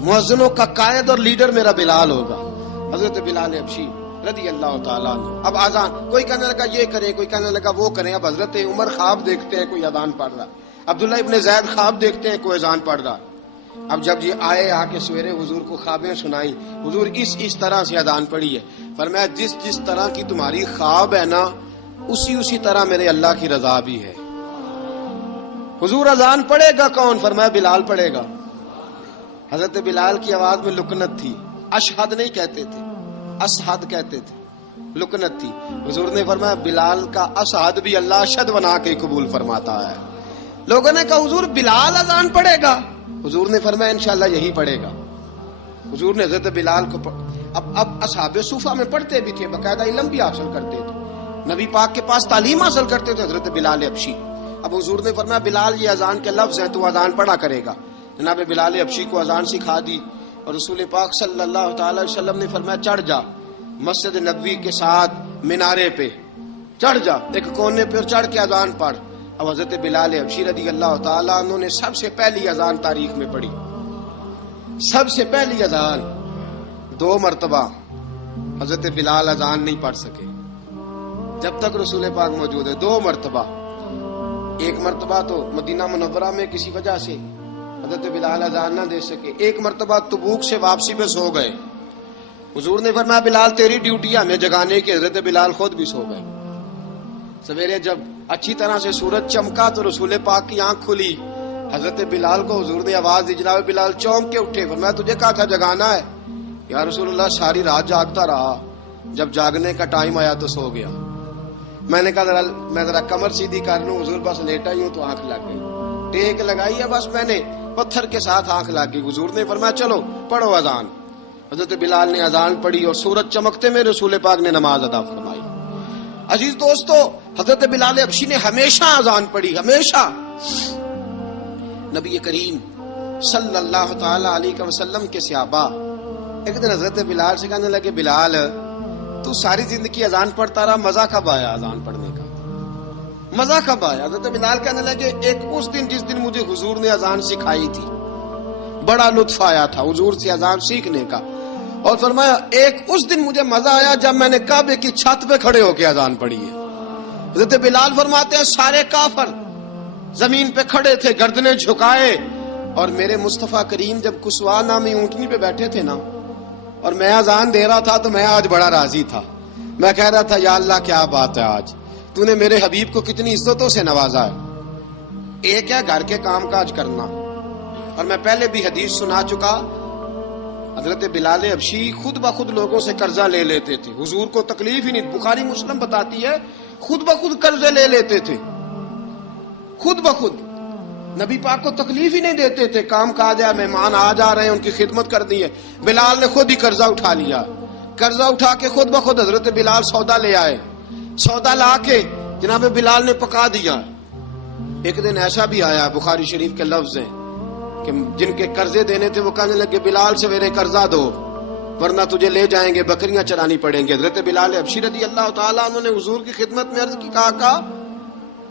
مؤذنوں کا قائد اور لیڈر میرا بلال ہوگا, حضرت بلال حبشی رضی اللہ تعالیٰ عنہ. اب آزان کوئی کہنے لگا یہ کریں, کوئی کہنے لگا وہ کریں. اب حضرت عمر خواب دیکھتے ہیں کوئی اذان پڑھ رہا, عبداللہ ابن زید خواب دیکھتے ہیں کوئی اذان پڑھ رہا. اب جب یہ آئے آ کے سویرے حضور کو خوابیں سنائی, حضور اس طرح سے اذان پڑھی ہے. فرمایا جس طرح کی تمہاری خواب ہے نا اسی طرح میرے اللہ کی رضا بھی ہے. حضور اذان پڑھے گا کون؟ فرمایا بلال پڑھے گا. حضرت بلال کی آواز میں لکنت تھی, اشہد نہیں کہتے تھے, اسہد کہتے تھے, لکنت تھی. حضور نے فرمایا بلال کا اسہد بھی اللہ اشہد بنا کے قبول فرماتا ہے. لوگوں نے کہا حضور بلال اذان پڑھے گا؟ حضور نے فرمایا انشاءاللہ یہی پڑھے گا. حضور نے حضرت بلال کو اب اصحاب صوفہ میں پڑھتے بھی تھے, باقاعدہ علم بھی حاصل کرتے تھے, نبی پاک کے پاس تعلیم حاصل کرتے تھے حضرت بلال حبشی. اب حضور نے فرمایا بلال یہ اذان کے لفظ ہیں تو اذان پڑھا کرے گا. جناب بلال حبشی کو اذان سکھا دی اور رسول پاک صلی اللہ تعالی وسلم نے فرمایا چڑھ جا مسجد نبوی کے ساتھ مینارے پہ, چڑھ جا ایک کونے پہ اور چڑھ کے اذان پڑھ. اب حضرت بلال حبشی رضی اللہ تعالیٰ عنہ نے سب سے پہلی اذان تاریخ میں پڑھی, سب سے پہلی اذان. 2 مرتبہ حضرت بلال اذان نہیں پڑھ سکے جب تک رسول پاک موجود ہے. 2 مرتبہ, ایک مرتبہ تو مدینہ منورہ میں کسی وجہ سے حضرت بلال اذان نہ دے سکے, ایک مرتبہ تبوک سے واپسی پہ سو گئے. حضور نے فرمایا بلال تیری ڈیوٹی ہے ہمیں جگانے کی. حضرت بلال خود بھی سو گئے. سویرے جب اچھی طرح سے سورج چمکا تو رسول پاک کی آنکھ کھلی. حضرت بلال کو حضور نے آواز دی, جناب بلال چونک کے اٹھے. فرمایا تجھے کہا تھا جگانا ہے. یا رسول اللہ ساری رات جاگتا رہا, جب جاگنے کا ٹائم آیا تو سو گیا. میں نے کہا میں ذرا کمر سیدھی کر لوں. حضور بس لیٹا ہی ہوں تو آنکھ لگ گئی, ٹیک لگائی ہے بس میں نے, پتھر کے ساتھ آنکھ لگ گئی. حضور نے فرمایا چلو پڑھو اذان. حضرت بلال نے اذان پڑھی اور سورج چمکتے میں رسول پاک نے نماز ادا فرمائی. عزیز دوستو حضرت بلال حبشی نے ہمیشہ اذان پڑھی, ہمیشہ. نبی کریم صلی اللہ تعالی علیہ وسلم کے صحابہ ایک دن حضرت بلال سے کہنے لگے بلال تو ساری زندگی اذان پڑھتا رہا, مزہ کب آیا اذان پڑھنے کا, مزہ کب آیا؟ حضرت بلال کہنے لگے ایک اس دن جس دن مجھے حضور نے اذان سکھائی تھی بڑا لطف آیا تھا حضور سے اذان سیکھنے کا. اور فرمایا ایک اس دن مجھے مزہ آیا جب میں نے کعبے کی چھت پہ کھڑے ہو کے اذان پڑھی ہے. حضرت بلال فرماتے ہیں سارے کافر زمین پہ کھڑے تھے گردنیں جھکائے, اور میرے مصطفیٰ کریم جب کسوا نامی اونٹنی پہ بیٹھے تھے نا اور میں اذان دے رہا تھا تو میں آج بڑا راضی تھا. میں کہہ رہا تھا یا اللہ کیا بات ہے, آج تو نے میرے حبیب کو کتنی عزتوں سے نوازا ہے. ایک ہے گھر کے کام کاج کرنا, اور میں پہلے بھی حدیث سنا چکا, حضرت بلال حبشی خود بخود لوگوں سے قرضہ لے لیتے تھے, حضور کو تکلیف ہی نہیں. بخاری مسلم بتاتی ہے خود بخود قرضے لے لیتے تھے, خود بخود. نبی پاک کو تکلیف ہی نہیں دیتے تھے, کام کاج ہے مہمان آ جا رہے ہیں ان کی خدمت کرنی ہے. بلال نے خود ہی قرضہ اٹھا لیا, قرضہ اٹھا کے خود بخود حضرت بلال سودا لے آئے, سودا لا کے جناب بلال نے پکا دیا. ایک دن ایسا بھی آیا بخاری شریف کے لفظ ہیں کہ جن کے قرضے دینے تھے وہ کہنے لگے بلال سویرے قرضہ دو ورنہ تجھے لے جائیں گے, بکریاں چرانی پڑیں گے. حضرت بلال حبشی رضی اللہ تعالیٰ عنہ نے حضور کی خدمت میں عرض کی, کہا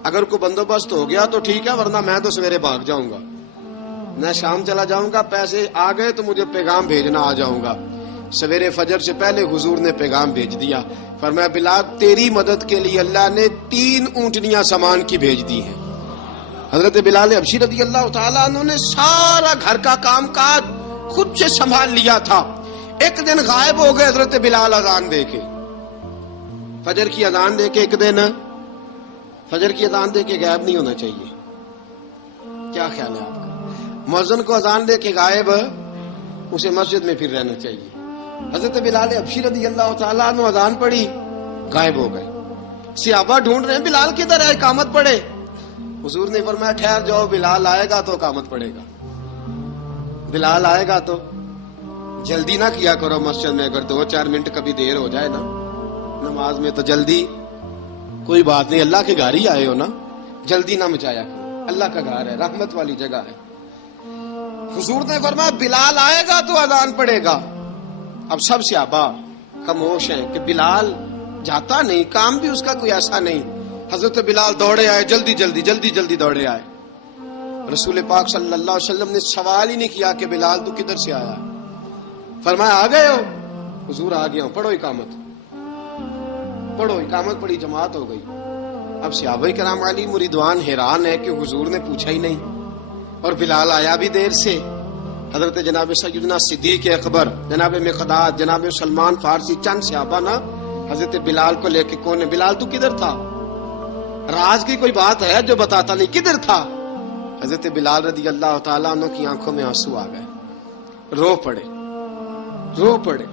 اگر کوئی بندوبست ہو گیا تو ٹھیک ہے ورنہ میں تو سویرے بھاگ جاؤں گا, میں شام چلا جاؤں گا, پیسے آ گئے تو مجھے پیغام بھیجنا آ جاؤں گا. سویرے فجر سے پہلے حضور نے پیغام بھیج دیا. فرمایا بلال تیری مدد کے لیے اللہ نے 3 اونٹنیاں سامان کی بھیج دی ہیں. حضرت بلال حبشی رضی اللہ تعالیٰ عنہ نے سارا گھر کا کام کاج خود سے سنبھال لیا تھا. ایک دن غائب ہو گئے حضرت بلال اذان دے کے, فجر کی اذان دے کے. ایک دن فجر کی اذان دے کے غائب نہیں ہونا چاہیے. کیا خیال ہے آپ کا؟ مؤذن کو اذان دے کے غائب اسے مسجد میں پھر رہنا چاہیے. حضرت بلال حبشی رضی اللہ تعالیٰ عنہ اذان پڑھی غائب ہو گئے. صحابہ ڈھونڈ رہے ہیں بلال کدھر ہے, اقامت پڑھے. حضور نے فرمایا ٹھہر جاؤ, بلال آئے گا تو اقامت پڑھے گا, بلال آئے گا تو. جلدی نہ کیا کرو مسجد میں, اگر 2-4 منٹ کبھی دیر ہو جائے نا نماز میں تو جلدی کوئی بات نہیں, اللہ کے گھر ہی آئے ہو نا, جلدی نہ مچایا کرو, اللہ کا گھر ہے, رحمت والی جگہ ہے. حضور نے فرمایا بلال آئے گا تو اذان پڑے گا. اب سب صحابہ خاموش ہیں کہ بلال جاتا نہیں, کام بھی اس کا کوئی ایسا نہیں. حضرت بلال دوڑے آئے, جلدی جلدی جلدی جلدی دوڑے آئے. رسول پاک صلی اللہ علیہ وسلم نے سوال ہی نہیں کیا کہ بلال تو کدھر سے آیا, فرمایا آ گئے ہو؟ حضور آ گیا ہوں. پڑھو اقامت, پڑھو اقامت. پڑھی, جماعت ہو گئی. اب صحابہ کرام علیہم رضوان حیران ہے کہ حضور نے پوچھا ہی نہیں اور بلال آیا بھی دیر سے. حضرت جناب سیدنا صدیق اکبر, جناب مقداد, جناب سلمان فارسی, چند صحابہ نا حضرت بلال کو لے کے, کون ہے بلال تو کدھر تھا؟ راز کی کوئی بات ہے جو بتاتا نہیں, کدھر تھا؟ حضرت بلال رضی اللہ تعالیٰ عنہ کی آنکھوں میں آنسو آ گئے, رو پڑے, رو پڑے.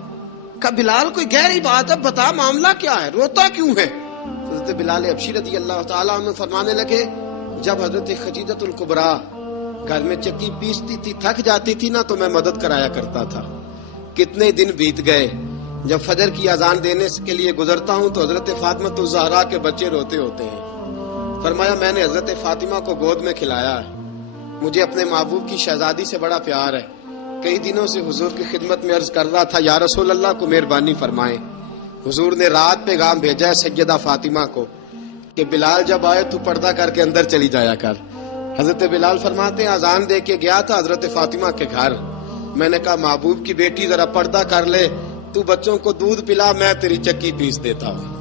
کہ بلال کوئی گہری بات ہے, بتا معاملہ کیا ہے, روتا کیوں ہے؟ حضرت بلال حبشی رضی اللہ تعالیٰ عنہ فرمانے لگے جب حضرت خدیجہ الکبریٰ گھر میں چکی پیستی تھی, تھک جاتی تھی نا, تو میں مدد کرایا کرتا تھا. کتنے دن بیت گئے, جب فجر کی اذان دینے کے لیے گزرتا ہوں تو حضرت فاطمہ الزہرا کے بچے روتے ہوتے ہیں. فرمایا میں نے حضرت فاطمہ کو گود میں کھلایا ہے, مجھے اپنے محبوب کی شہزادی سے بڑا پیار ہے. کئی دنوں سے حضور کی خدمت میں عرض کر رہا تھا یا رسول اللہ کو مہربانی فرمائیں. حضور نے رات پیغام بھیجا ہے سیدہ فاطمہ کو کہ بلال جب آئے تو پردہ کر کے اندر چلی جایا کر. حضرت بلال فرماتے ہیں اذان دے کے گیا تھا حضرت فاطمہ کے گھر, میں نے کہا محبوب کی بیٹی ذرا پردہ کر لے, تو بچوں کو دودھ پلا, میں تیری چکی پیس دیتا ہوں.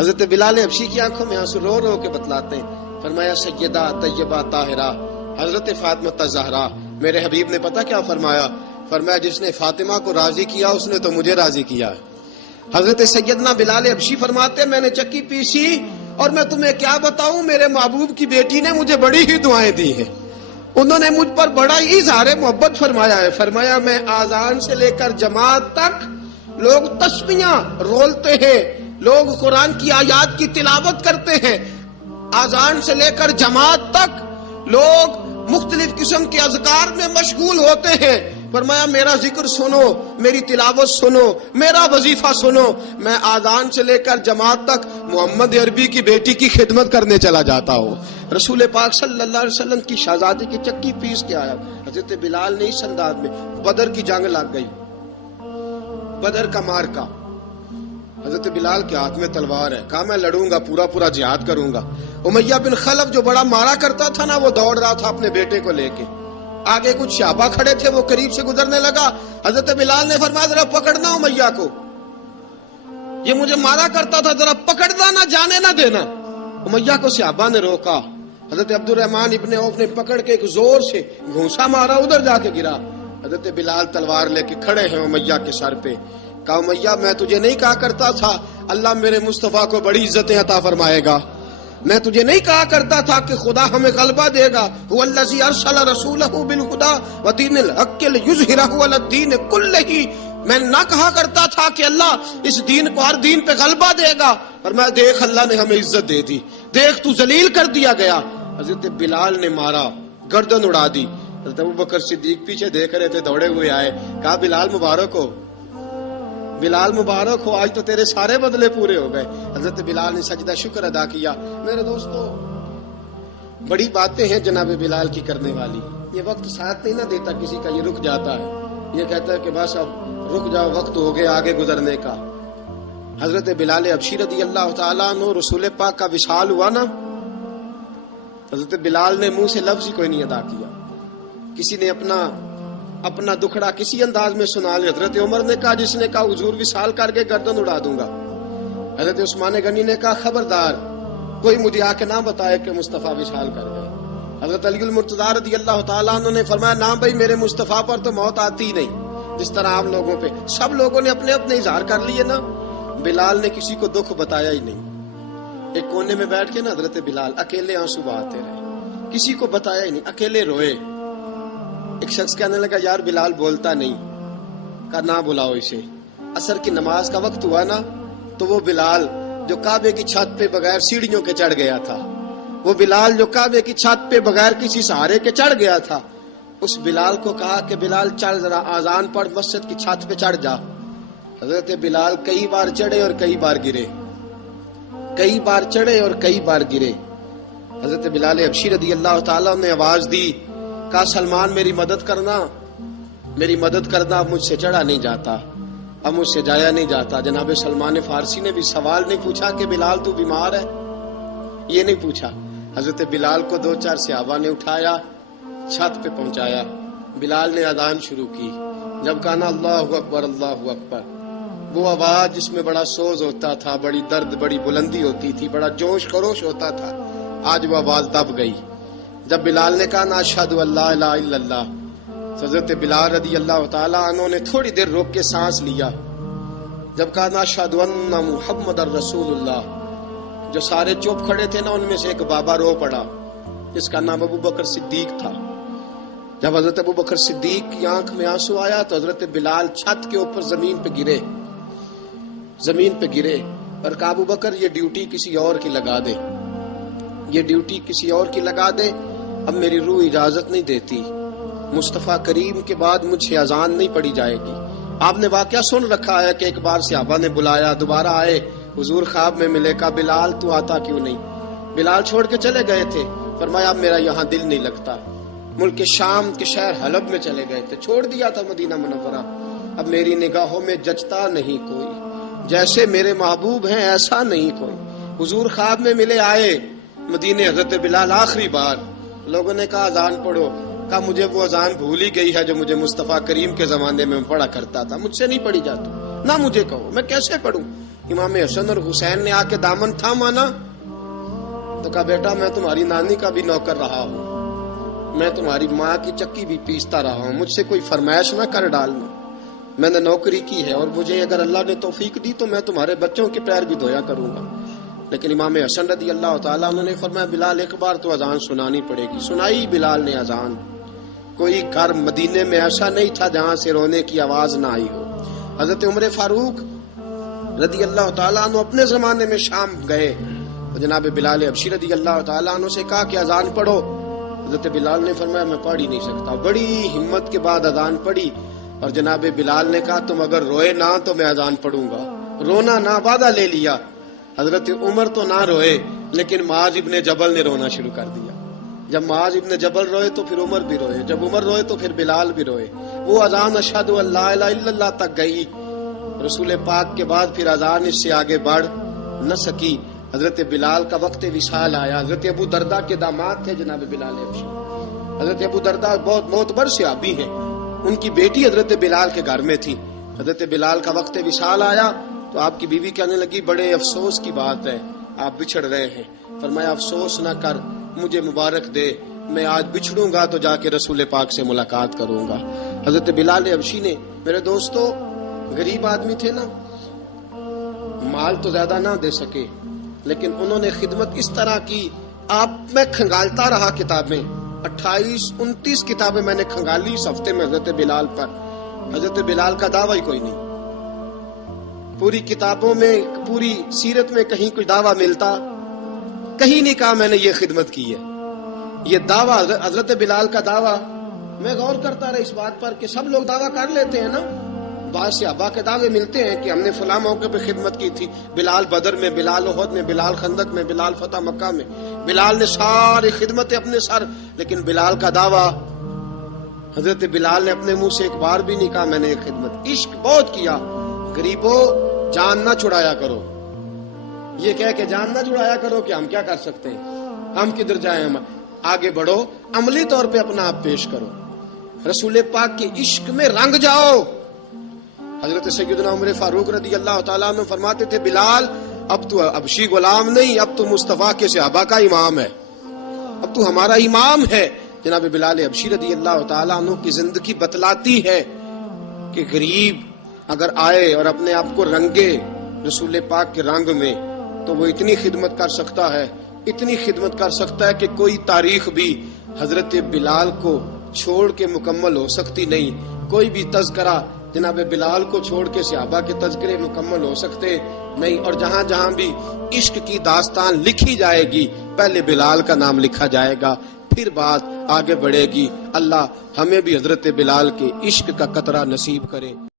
حضرت بلال حبشی کی آنکھوں میں آنسو رو رو کے بتلاتے ہیں. فرمایا سیدہ طیبہ طاہرہ حضرت فاطمہ الزہرا, میرے حبیب نے پتہ کیا فرمایا؟ فرمایا جس نے فاطمہ کو راضی کیا اس نے تو مجھے راضی کیا. حضرت سیدنا بلال حبشی فرماتے میں نے چکی پیسی اور میں تمہیں کیا بتاؤں, میرے محبوب کی بیٹی نے مجھے بڑی ہی دعائیں دی ہیں, انہوں نے مجھ پر بڑا ہی اظہار محبت فرمایا ہے. فرمایا میں آذان سے لے کر جماعت تک لوگ تسبیحاں رولتے ہیں, لوگ قرآن کی آیات کی تلاوت کرتے ہیں, آذان سے لے کر جماعت تک لوگ مختلف قسم کے اذکار میں مشغول ہوتے ہیں. فرمایا میرا ذکر سنو, میری تلاوت سنو, میرا وظیفہ سنو, میں آذان سے لے کر جماعت تک محمد عربی کی بیٹی کی خدمت کرنے چلا جاتا ہوں. رسول پاک صلی اللہ علیہ وسلم کی شہزادی کی چکی پیس کے آیا. حضرت بلال نے اس انداز میں, بدر کی جنگ لگ گئی, بدر کا مارکا, حضرت بلال کے ہاتھ میں تلوار ہے, کہا میں لڑوں گا, پورا پورا جہاد کروں گا. امیہ بن خلف جو بڑا مارا کرتا تھا نا, وہ دوڑ رہا تھا اپنے بیٹے کو لے کے, آگے کچھ صحابہ کھڑے تھے, وہ قریب سے گزرنے لگا. حضرت بلال نے فرمایا ذرا پکڑنا امیہ کو, یہ مجھے مارا کرتا تھا, ذرا پکڑنا, نہ جانے نہ دینا. امیہ کو صحابہ نے روکا. حضرت عبد الرحمن ابن عوف نے پکڑ کے ایک زور سے گھونسا مارا, ادھر جا کے گرا. حضرت بلال تلوار لے کے کھڑے ہیں امیہ کے سر پہ. کہا امیہ میں تجھے نہیں کہا کرتا تھا اللہ میرے مصطفیٰ کو بڑی عزتیں عطا فرمائے گا, میں تجھے نہیں کہا کرتا تھا کہ خدا ہمیں غلبہ دے گا, هو الذی ارسل رسولہ بالہدی ودین الحق لیظہرہ علی الدین کلہ, میں نہ کہا کرتا تھا کہ اللہ اس دین کو ہر دین پہ غلبہ دے گا, اور میں دیکھ اللہ نے ہمیں عزت دے دی, دیکھ تو ذلیل کر دیا گیا. حضرت بلال نے مارا, گردن اڑا دی. حضرت ابوبکر صدیق پیچھے دیکھ رہے تھے, دوڑے ہوئے آئے, کہا بلال مبارک ہو, بلال مبارک ہو, آج تو تیرے سارے بدلے پورے ہو گئے. حضرت بلال نے سجدہ شکر ادا کیا. میرے دوستو بڑی باتیں ہیں جناب بلال کی کرنے والی, یہ وقت ساتھ نہیں نہ دیتا کسی کا, یہ رک جاتا ہے, یہ کہتا ہے کہ بس اب رک جاؤ, وقت ہو گیا آگے گزرنے کا. حضرت بلال حبشی رضی اللہ تعالیٰ عنہ رسول پاک کا وصال ہوا نا, حضرت بلال نے منہ سے لفظ ہی کوئی نہیں ادا کیا. کسی نے اپنا دکھڑا کسی انداز میں سنا لیا. حضرت عمر نے کہا, جس نے کہا حضور وصال کر کے گردن اڑا دوں گا. حضرت عثمان غنی نے کہا خبردار کوئی مجھے آ کے نہ بتائے کہ مصطفیٰ وصال کر گئے. حضرت علی المرتضیٰ رضی اللہ تعالیٰ عنہ نے فرمایا نہ بھائی میرے مصطفیٰ پر تو موت آتی ہی نہیں, جس طرح عام لوگوں پہ. سب لوگوں نے اپنے اپنے اظہار کر لیے نا, بلال نے کسی کو دکھ بتایا ہی نہیں. ایک کونے میں بیٹھ کے نا حضرت بلال اکیلے آنسو بہاتے رہے, کسی کو بتایا ہی نہیں, اکیلے روئے. ایک شخص کہنے لگا یار بلال بولتا نہیں, کہا نہ بلاؤ اسے. عصر کی نماز کا وقت ہوا نا, تو وہ بلال جو کعبے کی چھت پہ بغیر سیڑھیوں کے چڑھ گیا تھا, وہ بلال جو کعبے کی چھت پہ بغیر کسی سہارے کے چڑھ گیا تھا, اس بلال کو کہا کہ بلال چل ذرا آذان پڑھ, مسجد کی چھت پہ چڑھ جا. حضرت بلال کئی بار چڑھے اور کئی بار گرے, کئی بار چڑھے اور کئی بار گرے. حضرت بلال حبشی رضی اللہ تعالیٰ نے آواز دی, کہا سلمان میری مدد کرنا، اب مجھ سے چڑھا نہیں جاتا، اب مجھ سے جایا نہیں جاتا۔ جناب سلمان فارسی نے بھی سوال نہیں پوچھا کہ بلال تو بیمار ہے، یہ نہیں پوچھا۔ حضرت بلال کو 2-4 صحابہ نے اٹھایا، چھت پہ پہنچایا، بلال نے اذان شروع کی۔ جب کہا نا اللہ اکبر اللہ اکبر، وہ آواز جس میں بڑا سوز ہوتا تھا، بڑی درد، بڑی بلندی ہوتی تھی، بڑا جوش خروش ہوتا تھا، آج وہ آواز دب گئی۔ جب بلال نے کہا نا اشہد ان لا الہ الا اللہ، حضرت بلال رضی اللہ تعالیٰ عنہ نے تھوڑی دیر روک کے سانس لیا۔ جب کہا نا اشہد ان محمد رسول اللہ، جو سارے چپ کھڑے تھے نا ان میں سے ایک بابا رو پڑا، جس کا نام ابو بکر صدیق تھا۔ جب حضرت ابو بکر صدیق کی آنکھ میں آنسو آیا تو حضرت بلال چھت کے اوپر زمین پہ گرے اور کہا ابو بکر یہ ڈیوٹی کسی اور کی لگا دے، اب میری روح اجازت نہیں دیتی، مصطفیٰ کریم کے بعد مجھ سے اذان نہیں پڑھی جائے گی۔ آپ نے واقعہ سن رکھا ہے کہ ایک بار صحابہ نے بلایا، دوبارہ آئے، حضور خواب میں ملے، کہا بلال تو آتا کیوں نہیں؟ بلال چھوڑ کے چلے گئے تھے، فرمایا اب میرا یہاں دل نہیں لگتا، ملک شام کے شہر حلب میں چلے گئے تھے، چھوڑ دیا تھا مدینہ منورہ، اب میری نگاہوں میں جچتا نہیں کوئی، جیسے میرے محبوب ہیں ایسا نہیں کوئی۔ حضور خواب میں ملے، آئے مدینے، حضرت بلال آخری بار، لوگوں نے کہا اذان پڑھو، کہا مجھے وہ اذان بھول ہی گئی ہے جو مجھے مصطفیٰ کریم کے زمانے میں پڑھا کرتا تھا، مجھ سے نہیں پڑھی جاتی، نہ مجھے کہو، میں کیسے پڑھوں؟ امام حسن اور حسین نے آ کے دامن تھاما نا، تو کہا بیٹا میں تمہاری نانی کا بھی نوکر رہا ہوں، میں تمہاری ماں کی چکی بھی پیستا رہا ہوں، مجھ سے کوئی فرمائش نہ کر ڈالنا، میں نے نوکری کی ہے، اور مجھے اگر اللہ نے توفیق دی تو میں تمہارے بچوں کے پیر بھی دھویا کروں گا۔ لیکن امام حسن رضی اللہ تعالیٰ عنہ نے فرمایا بلال ایک بار تو اذان سنانی پڑے گی۔ سنائی بلال نے اذان۔ کوئی گھر مدینے میں ایسا نہیں تھا جہاں سے رونے کی آواز نہ آئی ہو۔ حضرت عمر فاروق رضی اللہ تعالیٰ عنہ اپنے زمانے میں شام گئے، جناب بلال حبشی رضی اللہ تعالیٰ عنہ سے کہا کہ اذان پڑھو، حضرت بلال نے فرمایا میں پڑھ ہی نہیں سکتا، بڑی ہمت کے بعد اذان پڑھی، اور جناب بلال نے کہا تم اگر روئے نہ تو میں اذان پڑھوں گا، رونا نہ، وعدہ لے لیا۔ حضرت عمر تو نہ روئے، لیکن معاذ ابن جبل نے رونا شروع کر دیا۔ جب معاذ ابن جبل روئے تو پھر عمر بھی روئے، جب عمر روئے تو پھر بلال بھی روئے۔ وہ اذان اشہد ان لا الہ الا اللہ تک گئی، رسول پاک کے بعد پھر اذان اس سے آگے بڑھ نہ سکی۔ حضرت بلال کا وقت وصال آیا۔ حضرت ابو درداء کے داماد تھے جناب بلال حبشی۔ حضرت ابو درداء بہت معتبر صحابی ہیں، ان کی بیٹی حضرت بلال کے گھر میں تھی۔ حضرت بلال کا وقت وصال آیا تو آپ کی بیوی کہنے لگی بڑے افسوس کی بات ہے، آپ بچھڑ رہے ہیں۔ فرمایا افسوس نہ کر، مجھے مبارک دے، میں آج بچھڑوں گا تو جا کے رسول پاک سے ملاقات کروں گا۔ حضرت بلال حبشی نے، میرے دوستو، غریب آدمی تھے نا، مال تو زیادہ نہ دے سکے، لیکن انہوں نے خدمت اس طرح کی، آپ میں کھنگالتا رہا کتابیں، 28-29 کتابیں میں نے کھنگالی اس ہفتے میں حضرت بلال پر۔ حضرت بلال کا دعویٰ ہی کوئی نہیں، پوری کتابوں میں، پوری سیرت میں کہیں کوئی دعویٰ ملتا؟ کہیں نہیں کہا میں نے یہ خدمت کی ہے۔ یہ دعویٰ حضرت بلال کا دعویٰ، میں غور کرتا رہا اس بات پر کہ سب لوگ دعویٰ کر لیتے ہیں نا، بعض صحابہ کے دعوے ملتے ہیں کہ ہم نے فلاں موقع پہ خدمت کی تھی، بلال بدر میں، بلال احد میں، بلال خندق میں، بلال فتح مکہ میں، بلال نے ساری خدمتیں اپنے سر، لیکن بلال کا دعویٰ، حضرت بلال نے اپنے منہ سے ایک بار بھی نہیں کہا میں نے یہ خدمت۔ عشق بہت کیا، غریبوں جان نہ چھڑایا کرو، یہ کہہ کہ جان نہ چھڑایا کرو کہ ہم کیا کر سکتے ہیں، ہم کدھر جائیں، ہم آگے بڑھو، عملی طور پہ اپنا آپ پیش کرو، رسول پاک کے عشق میں رنگ جاؤ۔ حضرت سیدنا عمر فاروق رضی اللہ تعالیٰ عنہ فرماتے تھے بلال اب تو حبشی غلام نہیں، اب تو مصطفیٰ کے صحابہ کا امام ہے، اب تو ہمارا امام ہے۔ جناب بلال حبشی رضی اللہ تعالیٰ عنہ کی زندگی بتلاتی ہے کہ غریب اگر آئے اور اپنے آپ کو رنگے رسول پاک کے رنگ میں تو وہ اتنی خدمت کر سکتا ہے، اتنی خدمت کر سکتا ہے کہ کوئی تاریخ بھی حضرت بلال کو چھوڑ کے مکمل ہو سکتی نہیں، کوئی بھی تذکرہ جناب بلال کو چھوڑ کے صحابہ کے تذکرے مکمل ہو سکتے نہیں، اور جہاں جہاں بھی عشق کی داستان لکھی جائے گی پہلے بلال کا نام لکھا جائے گا، پھر بات آگے بڑھے گی۔ اللہ ہمیں بھی حضرت بلال کے عشق کا قطرہ نصیب کرے۔